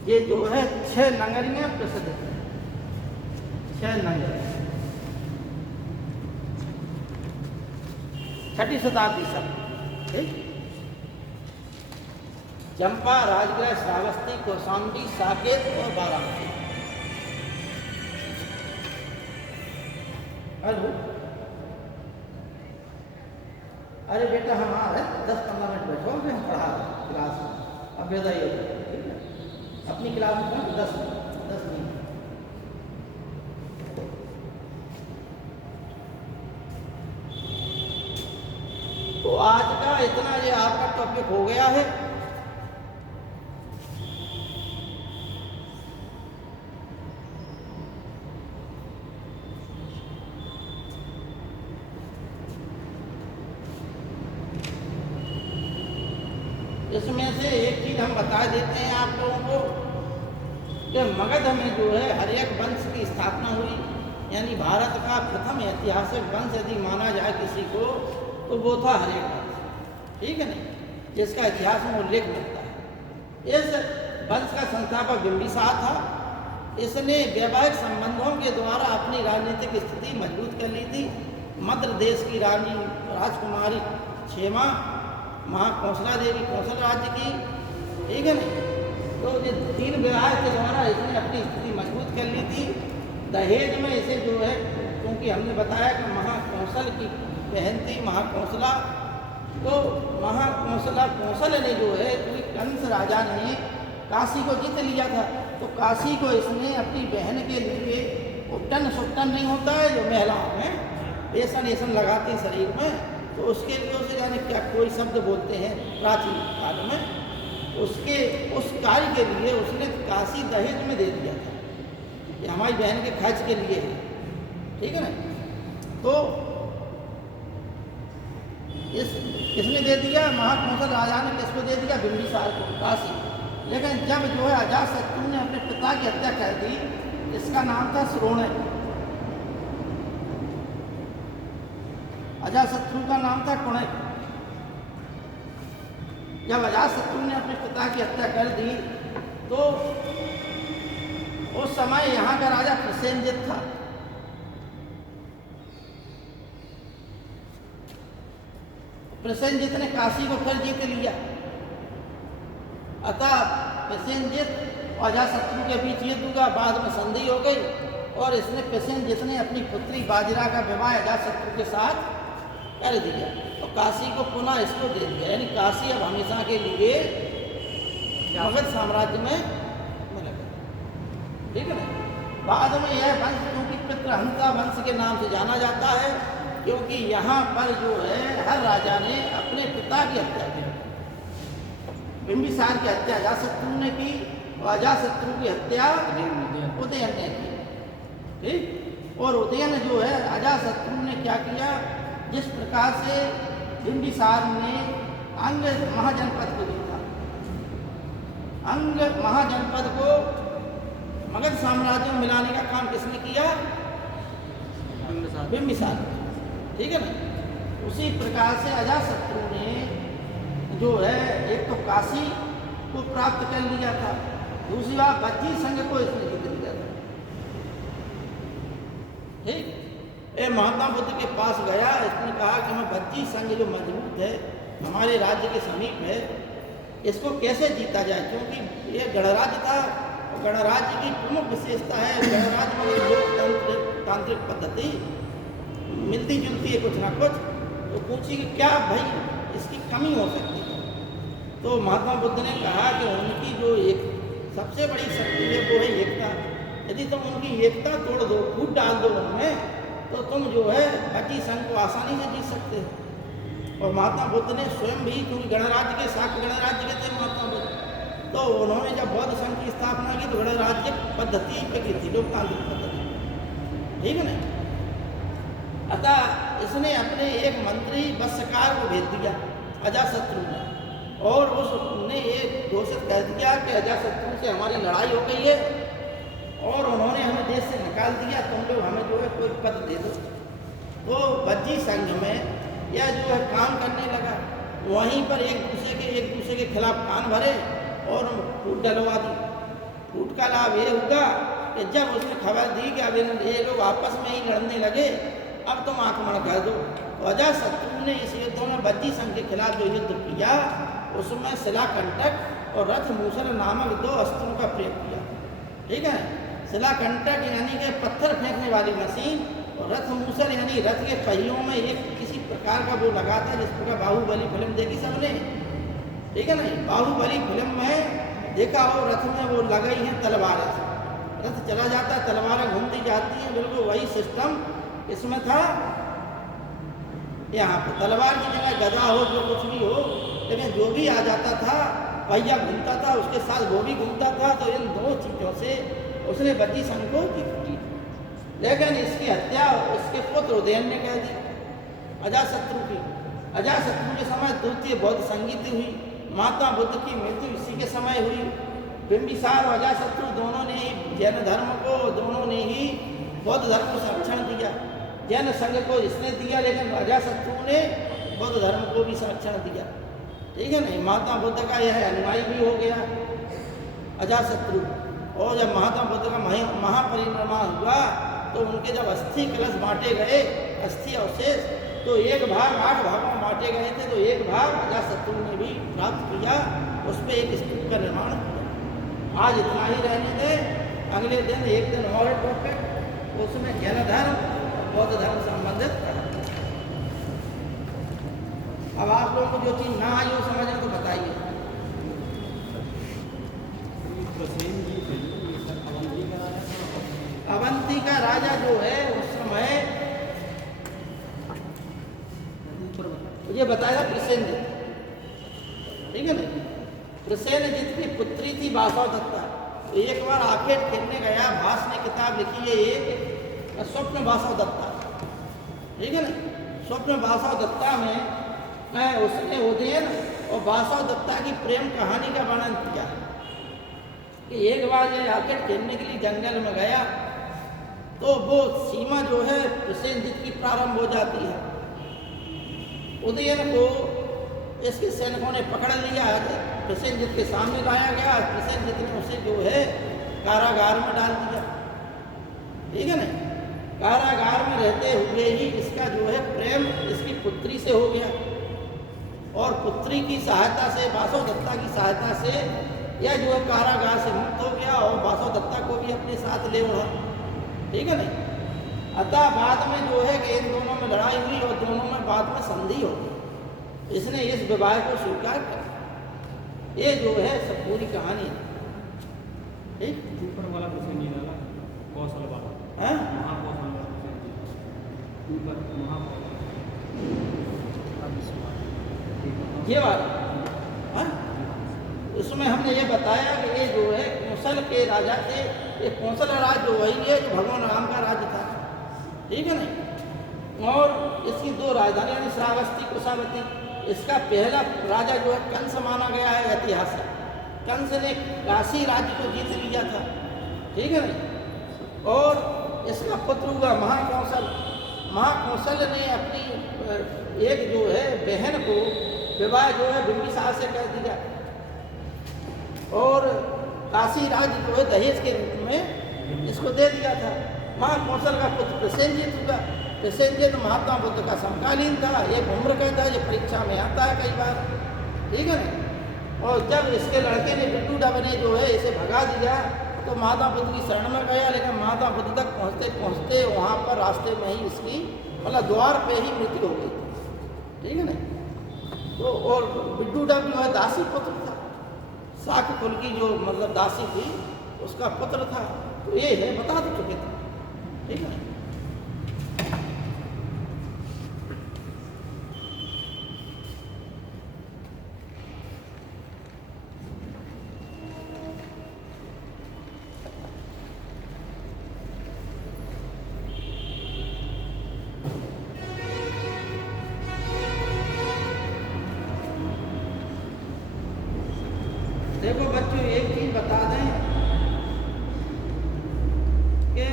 ये जो है 6 नगरियाँ प्रसिद्ध हैं, 6 नगर, 6वीं शताब्दी सब, ठीक। चंपा, राजगृह, श्रावस्ती, कौशाम्बी, साकेत और वाराणसी। हेलो, अरे बेटा हम आ रहे 10-15 मिनट बैठो, फिर हम पढ़ा रहे हैं क्लास में, अब बेदाई हो जाए, ठीक है। अपनी क्लास में पहुँच 10 मिनट। तो आज का इतना ये आपका टॉपिक हो गया है। इसमें से एक चीज हम बता देते हैं आप लोगों को कि मगध में जो है हर्यक वंश की स्थापना हुई, यानी भारत का प्रथम ऐतिहासिक वंश यदि माना जाए किसी को तो वो था हर्यक वंश, ठीक है नहीं, जिसका इतिहास में उल्लेख मिलता है। इस वंश का संस्थापक बिंबिसार था। इसने वैवाहिक संबंधों के द्वारा अपनी राजनीतिक स्थिति मजबूत कर ली थी। मद्र देश की रानी राजकुमारी क्षेमा महाकौशला देवी कौशल राज्य की, ठीक है नहीं, तो ये 3 विवाह के द्वारा इसने अपनी स्थिति मजबूत कर ली थी। दहेज में इसे जो है, क्योंकि हमने बताया कि महाकौशल की बहन थी महाकौशला, तो महाकौशला कौशल ने जो है क्योंकि कंस राजा ने काशी को जीत लिया था, तो काशी को इसने अपनी बहन के लिए उपटन सुपटन नहीं होता है जो महिलाओं में बेसन ऐसन लगाती शरीर में, तो उसके लिए उसे यानी क्या कोई शब्द बोलते हैं प्राचीन काल में, उसके उस कार्य के लिए उसने काशी दहेज में दे दिया था, ये हमारी बहन के खर्च के लिए है, ठीक है ना। तो किसने दे दिया? महाकौशल राजा ने किसको दे दिया? बिंबिसार को, काशी। लेकिन जब जो है अजातशत्रु ने अपने पिता की हत्या कर दी, इसका नाम था श्रोणय, अजातशत्रु का नाम था कुणय। जब अजातशत्रु ने अपने पिता की हत्या कर दी तो उस समय यहाँ का राजा प्रसेनजित था। प्रसेनजित ने काशी को फिर जीत लिया, अतः प्रसेनजित और अजातशत्रु के बीच युद्ध हुआ, बाद में संधि हो गई और इसने प्रसेनजित ने अपनी पुत्री बाजिरा का विवाह अजातशत्रु के साथ कर दिया और काशी को पुनः इसको दे दिया, यानी काशी अब हमेशा के लिए मगध साम्राज्य में मिल गया, ठीक है ना। बाद में यह वंश क्योंकि पितृहंता वंश के नाम से जाना जाता है, क्योंकि यहाँ पर जो है हर राजा ने अपने पिता की हत्या की। बिंबिसार की हत्या अजातशत्रु ने की और अजातशत्रु की हत्या उदयन ने की, ठीक। और उदयन जो है अजातशत्रु ने क्या किया, जिस प्रकार से बिंबिसार ने अंग महाजनपद को जीता, अंग महाजनपद को मगध साम्राज्य में मिलाने का काम किसने किया? बिंबिसार, ठीक है ना। उसी प्रकार से अजातशत्रु ने जो है एक तो काशी को प्राप्त कर लिया था, दूसरी बार बज्जी संघ को इसने जीत लिया था, ठीक। महात्मा बुद्ध के पास गया, इसने कहा कि मैं बज्जी संघ जो मजबूत है हमारे राज्य के समीप है, इसको कैसे जीता जाए, क्योंकि ये गणराज्य था और गणराज्य की प्रमुख विशेषता है गणराज्य में लोकतंत्र तांत्रिक पद्धति मिलती जुलती है कुछ ना कुछ, तो पूछी कि क्या भाई इसकी कमी हो सकती है। तो महात्मा बुद्ध ने कहा कि उनकी जो एक सबसे बड़ी शक्ति है वो है एकता, यदि तुम उनकी एकता तोड़ दो, फूट डाल दो उनमें, तो तुम जो है बज्जी संघ को आसानी से जीत सकते हो। और महात्मा बुद्ध ने स्वयं भी, क्योंकि गणराज्य के शाक्य गणराज्य के थे महात्मा बुद्ध, तो उन्होंने जब बौद्ध संघ की स्थापना की तो गणराज्य पद्धति पे की थी, लोकतांत्रिक पद्धति, ठीक है ना। अतः इसने अपने एक मंत्री वत्सकार को भेज दिया अजातशत्रु ने, और उसने ये घोषित कर दिया कि अजातशत्रु से हमारी लड़ाई हो गई है और उन्होंने हमें देश से निकाल दिया, तुम लोग हमें जो है कोई पद दे दो। तो बज्जी संघ में यह जो है काम करने लगा, वहीं पर एक दूसरे के खिलाफ कान भरे और फूट डलवा दी, फूट का लाभ ये होगा कि जब उसने खबर दी कि अब ये लोग आपस में ही लड़ने लगे, अब तुम आक्रमण कर दो। तो अजातशत्रु ने इस युद्ध में बज्जी संघ के खिलाफ जो युद्ध किया उसमें शिलाकंटक और रथ मूसल नामक 2 अस्त्रों का प्रयोग किया। ठीक है, शिलाकंटक यानी कि पत्थर फेंकने वाली मशीन, और रथ मूसल यानी रथ के पहियों में एक किसी प्रकार का वो लगा था, जिस प्रकार बाहुबली फिल्म देखी सबने, ठीक है ना। बाहुबली फिल्म में देखा हो, रथ में वो लगाई है तलवारें, रथ चला जाता है, तलवारें घूमती जाती हैं, बिल्कुल वही सिस्टम इसमें था। यहाँ पे तलवार की जगह गदा हो, जो कुछ भी हो, लेकिन जो भी आ जाता था, पहिया घूमता था, उसके साथ वो भी घूमता था। तो इन 2 चीज़ों से उसने बज्जी संघ को जीत ली। लेकिन इसकी हत्या उसके पुत्र उदयन ने कर दी, अजातशत्रु की। अजातशत्रु के समय द्वितीय बौद्ध संगीति हुई, महात्मा बुद्ध की मृत्यु इसी के समय हुई। बिंबिसार और अजातशत्रु दोनों ने ही जैन धर्म को, दोनों ने ही बौद्ध धर्म को संरक्षण दिया। जैन संघ को इसने दिया, लेकिन अजातशत्रु ने बौद्ध धर्म को भी संरक्षण दिया। ठीक है नहीं, महात्मा बुद्ध का यह अनुयायी भी हो गया अजातशत्रु। और जब महात्मा बुद्ध का महापरिनिर्वाण हुआ तो उनके जब अस्थि कलश बांटे गए, अस्थि अवशेष, तो एक भाग 8 भागों में बांटे गए थे, तो एक भाग अजातशत्रु ने भी प्राप्त किया, उस पर एक स्तूप का निर्माण किया। आज इतना ही रहने दें, अगले दिन एक दिन और टॉपिक, उसमें जैन धर्म बौद्ध धर्म संबंधित करा। अब आप लोगों को जो चीज़ ना आई वो समझ तो बताइए। अवंती का राजा जो है उस समय ये बताया प्रसेनजित, ठीक है ना। प्रसेनजित की पुत्री थी वासवदत्ता। तो एक बार आखेट खेलने गया, भास ने किताब लिखी है एक स्वप्न वासवदत्ता, ठीक है ना। स्वप्न वासवदत्ता में उसने उदयन और वासवदत्ता की प्रेम कहानी का वर्णन किया कि एक बार ये आखेट खेलने के लिए जंगल में गया तो वो सीमा जो है प्रसेनजित की प्रारंभ हो जाती है। उदयन को इसके सैनिकों ने पकड़ लिया, प्रसेनजित के सामने लाया गया, प्रसेनजित ने उसे जो है कारागार में डाल दिया, ठीक है ना। कारागार में रहते हुए ही इसका जो है प्रेम इसकी पुत्री से हो गया, और पुत्री की सहायता से, वासवदत्ता की सहायता से यह जो है कारागार से मुक्त हो गया और वासवदत्ता को भी अपने साथ ले उड़ा, ठीक है ना। अतः बाद में जो है कि इन दोनों में लड़ाई हुई और दोनों में बाद में संधि हो गई, इसने इस विवाह को स्वीकार कर। ये जो है सब पूरी कहानी है, ठीक। ऊपर वाला प्रसेनजित वाला कौशल वाला, हाँ, महाकौशल वाला प्रसेनजित, ऊपर महाकौशल ये वाला, हाँ। इसमें हमने ये बताया कि ये जो है कौशल के राजा थे। ये कौशल राज्य जो वही है जो भगवान राम का राज्य था, ठीक है ना। और इसकी 2 राजधानी यानी श्रावस्ती, कुशावती। इसका पहला राजा जो है कंस माना गया है ऐतिहासिक। कंस ने काशी राज्य को जीत लिया था, ठीक है ना। और इसका पुत्र हुआ महाकौशल। महाकौशल ने अपनी एक जो है बहन को विवाह जो है बिंबिसार से कर दिया, और काशी राज्य जो है दहेज के रूप में इसको दे दिया था। महाकौशल का पुत्र प्रसेनजित हुआ। प्रसेनजित महात्मा बुद्ध का समकालीन था, एक उम्र का था, ये परीक्षा में आता है कई बार, ठीक है ना। और जब इसके लड़के ने बिट्टूडा ने जो है इसे भगा दिया तो महात्मा बुद्ध की शरण में गया, लेकिन महात्मा बुद्ध तक पहुँचते पहुँचते वहाँ पर रास्ते में ही इसकी मतलब द्वार पे ही मृत्यु हो गई, ठीक है ना। तो और बिट्टूडा जो है दासी पुत्र था, शाक कुल की जो मतलब दासी थी उसका पुत्र था। तो ये है, बता तो चुके थे, ठीक है। देखो बच्चों, एक चीज बता दें कि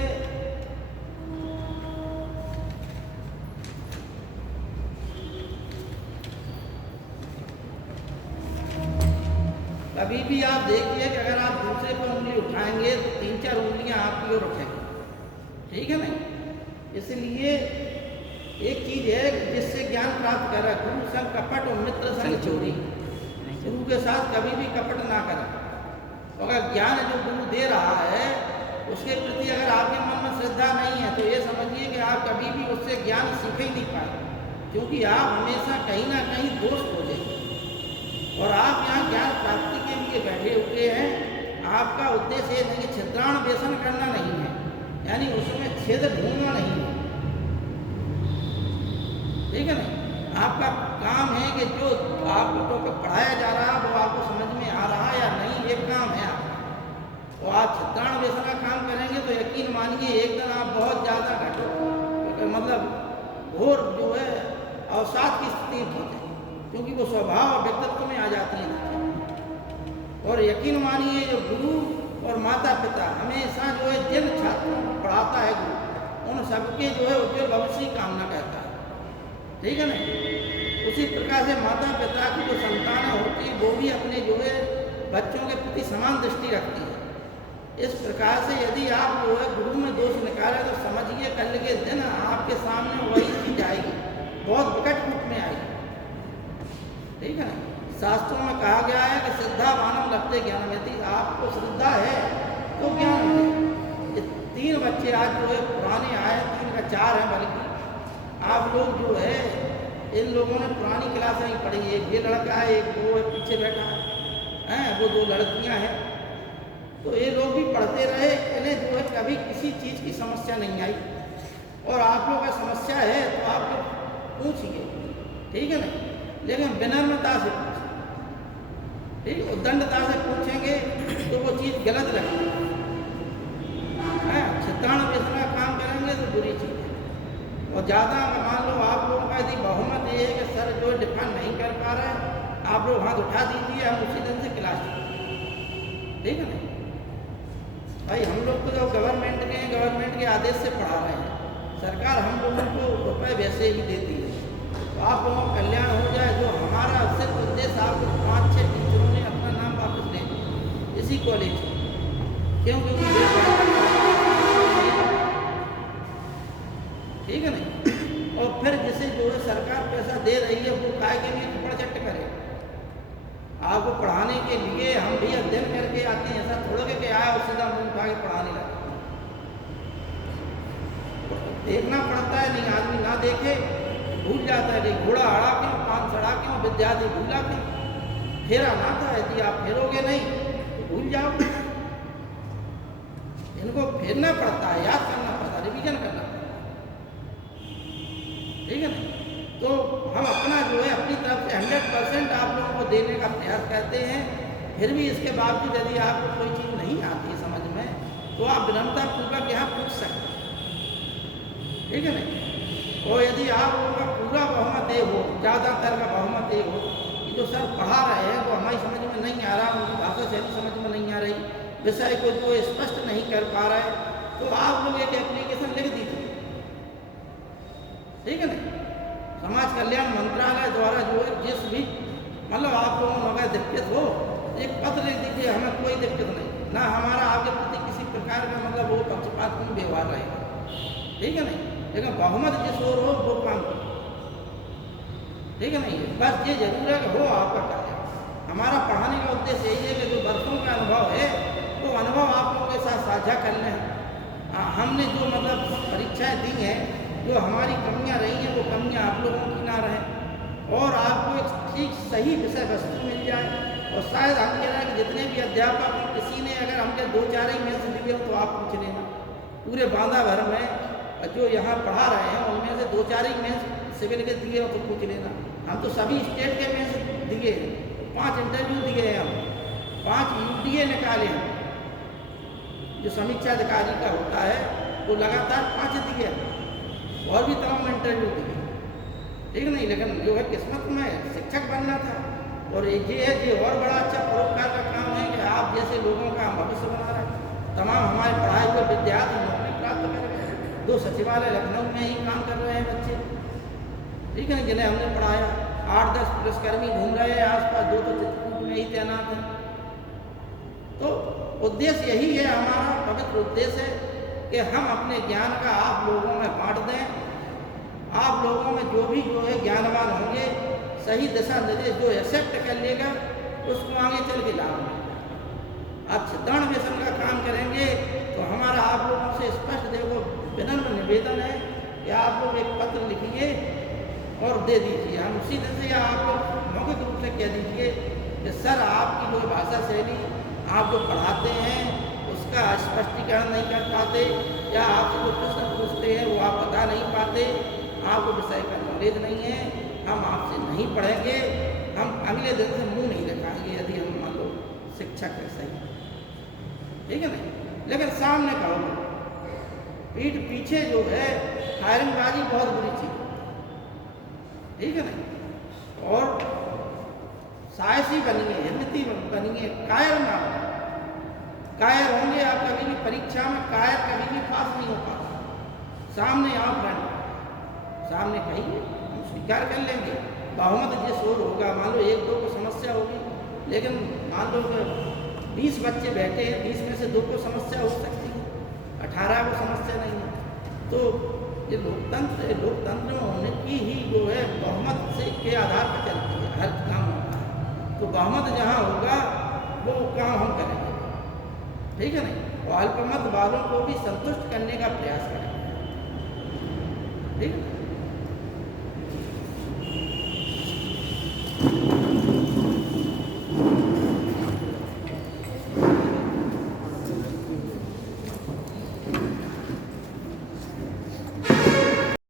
कभी भी आप देखिए कि अगर आप दूसरे पर उंगली उठाएंगे तो 3-4 उंगलियां आपकी ओर उठेंगी, ठीक है नहीं। इसलिए एक चीज़ है कि जिससे ज्ञान प्राप्त करा, गुरु संग कपट और मित्र संग चोरी। गुरु के साथ कभी भी कपट ना करें। तो अगर ज्ञान जो गुरु दे रहा है उसके प्रति अगर आपके मन में श्रद्धा नहीं है तो ये समझिए कि आप कभी भी उससे ज्ञान सीख ही नहीं पाए, क्योंकि आप हमेशा कहीं ना कहीं दोष खोजेंगे। और आप यहाँ ज्ञान प्राप्ति के लिए बैठे हुए हैं, आपका उद्देश्य ये नहीं, छिद्राण व्यसन करना नहीं है, यानी उसमें छेद ढूंढना नहीं है, ठीक है नहीं। आपका काम है कि जो आपको पढ़ाया जा रहा है वो आपको समझ में आ रहा है या नहीं, ये काम है आपका। और आप छिद्राण व्यसन का काम करेंगे तो यकीन मानिए एक दिन आप बहुत ज़्यादा मतलब घोर जो है अवसाद की स्थिति पहुँचेगी, क्योंकि वो स्वभाव और व्यक्तित्व में आ जाती है। और यकीन मानिए जो गुरु और माता पिता हमेशा जो है जिन छात्रों को पढ़ाता है गुरु, उन सबके जो है उज्ज्वल भविष्य की कामना करता है, ठीक है ना। उसी प्रकार से माता पिता की जो संतान होती है वो भी अपने जो है बच्चों के प्रति समान दृष्टि रखती है। इस प्रकार से यदि आप जो है गुरु में दोष निकालें तो समझिए कल के दिन आपके सामने वही चीज आएगी, बहुत विकट रूप में आएगी, ठीक है ना। शास्त्रों में कहा गया है कि श्रद्धा मानव लभते ज्ञान में, आपको श्रद्धा है तो ज्ञान मिले। 3 बच्चे आज जो है पुराने आए, 3 का 4 है, बल्कि आप लोग जो है इन लोगों ने पुरानी क्लास नहीं पढ़ी। एक ये लड़का है, एक वो पीछे बैठा है, वो 2 लड़कियां हैं। तो ये लोग भी पढ़ते रहे, इन्हें जो है कभी किसी चीज़ की समस्या नहीं आई। और आप लोग का समस्या है तो आप लोग पूछिए, ठीक है ना, लेकिन विनम्रता से पूछिए, ठीक। उद्दंडता से पूछेंगे तो वो चीज़ गलत रहेगी, छिद्राण व्यसन का काम करेंगे तो बुरी चीज़ है। और ज़्यादा मान लो आप लोगों का यदि बहुमत ये है कि सर जो डिफाइन नहीं कर पा रहे हैं, आप लोग हाथ उठा दीजिए, हम उसी दिन से क्लास, ठीक है ना भाई। हम लोग तो जो गवर्नमेंट के आदेश से पढ़ा रहे हैं, सरकार हम लोगों को रुपए वैसे ही देती है, तो आप लोगों का कल्याण हो जाए। जो हमारा सिर्फ उद्देश्य, आपको 5-6 टीचरों ने अपना नाम वापस ले लिया इसी कॉलेज में, क्यों? क्योंकि ठीक है नहीं। और फिर जिसे जो है सरकार पैसा दे रही है वो काय के लिए पड़चट करे, आपको पढ़ाने के लिए। हम भी अध्ययन करके आते हैं, ऐसा थोड़ा के आया और सीधा मुंह उठा के पढ़ाने लगा। देखना पड़ता है, नहीं आदमी ना देखे भूल जाता है कि घोड़ा अड़ा क्यों, पान सड़ा क्यों, विद्यार्थी भूला क्यों। फेरा ना था, यदि आप फेरोगे नहीं तो भूल जाओगे। इनको फेरना पड़ता है, याद करना पड़ता है, रिवीजन करना पड़ता है, ठीक है ना। तो हम अपना जो है अपनी तरफ से 100% आप लोगों को देने का प्रयास करते हैं। फिर भी इसके बावजूद यदि आपको कोई चीज़ नहीं आती है समझ में, तो आप विनम्रतापूर्वक यहाँ पूछ सकते हैं, ठीक है ना। और यदि आप लोगों का पूरा बहुमत ये हो, ज़्यादातर का बहुमत ये हो कि जो सर पढ़ा रहे हैं तो हमारी समझ में नहीं आ रहा, उनकी भाषा शैली समझ में नहीं आ रही, विषय को जो स्पष्ट नहीं कर पा रहे, तो आप लोग एक एप्लीकेशन लिख दीजिए, ठीक है ना। समाज कल्याण मंत्रालय द्वारा जो है जिस भी मतलब आप लोगों को अगर दिक्कत हो, एक पत्र लिख दीजिए, हमें कोई दिक्कत नहीं, ना हमारा आपके प्रति किसी प्रकार का मतलब वो पक्षपातपूर्ण व्यवहार रहेगा, ठीक है नहीं। लेकिन बहुमत जिस ओर हो वो काम करो, ठीक है नहीं। बस ये जरूर है कि हो आपका कल्याण। हमारा पढ़ाने का उद्देश्य यही है कि जो वर्षों का अनुभव है वो अनुभव आप लोगों के साथ साझा कर लें। हमने जो मतलब परीक्षाएँ दी हैं, जो हमारी कमियां रही हैं, वो कमियां आप लोगों की ना रहें और आपको एक ठीक सही विषय वस्तु मिल जाए। और शायद हम कह रहे हैं कि जितने भी अध्यापक हैं, किसी ने अगर हमने 2-4 ही मेंस दिए तो आप पूछ लेना, पूरे बांदा भर में जो यहाँ पढ़ा रहे हैं उनमें से 2-4 ही मेंस सिविल के दिए हो तो पूछ लेना। हम तो सभी स्टेट के मेंस दिए, 5 इंटरव्यू दिए हैं, हम 5 UDA निकाले हैं, जो समीक्षा अधिकारी का होता है वो लगातार 5 दिए, और भी तमाम इंटरव्यू दिए, ठीक नहीं। लेकिन जो है किस्मत में शिक्षक बनना था। और ये है कि और बड़ा अच्छा परोपकार का काम है कि आप जैसे लोगों का भविष्य बना रहे हैं। तमाम हमारे पढ़ाए हुए विद्यार्थी नौकरी प्राप्त कर रहे हैं, 2 सचिवालय लखनऊ में ही काम कर रहे हैं बच्चे, ठीक है, जिन्हें हमने पढ़ाया। 8-10 पुलिसकर्मी घूम रहे हैं आसपास, 2 तो चित्रकूट में ही तैनात हैं, तो उद्देश्य यही है, हमारा पवित्र उद्देश्य है कि हम अपने ज्ञान का आप लोगों में बांट दें। आप लोगों में जो भी ज्ञानवान होंगे, सही दिशा निर्देश जो एक्सेप्ट कर लेगा, उसको आगे चल के लाभ मिलेगा। आप सिद्धांत मिशन का काम करेंगे तो हमारा आप लोगों से स्पष्ट देखो विनम्र निवेदन है कि आप लोग एक पत्र लिखिए और दे दीजिए। हम उसी तरह से, या आप लोग मौखिक रूप से कह दीजिए कि सर आपकी जो भाषा शैली आप जो पढ़ाते हैं उसका स्पष्टीकरण नहीं कर पाते, या आपसे जो प्रश्न पूछते हैं वो आप बता नहीं पाते, आपको विषय का नॉलेज नहीं है, हम आपसे नहीं पढ़ेंगे, हम अगले दिन से मुंह नहीं दिखाएंगे यदि हम मान लो शिक्षक है सही, ठीक है नहीं। लेकिन सामने कहो, पीठ पीछे जो है फायरिंगबाजी बहुत बुरी चीज, ठीक है नहीं। और साहसी बनिए, हिम्मती बनिए, कायर ना हो। कायर होंगे आप कभी भी परीक्षा में, कायर कभी भी पास नहीं हो पाता। सामने आओ फ्रेंड, सामने कहिए, हम स्वीकार कर लेंगे। बहुमत जिस ओर होगा, मान लो 1-2 को समस्या होगी, लेकिन मान लो 20 बच्चे बैठे हैं, 20 में से 2 को समस्या हो सकती है, 18 को समस्या नहीं है। तो ये लोकतंत्र में होने की ही जो है बहुमत से के आधार पर चलती है, हर काम होता है। तो बहुमत जहाँ होगा वो काम हम करेंगे, ठीक है नहीं। और अल्पमत वालों को भी संतुष्ट करने का प्रयास करेंगे, ठीक है।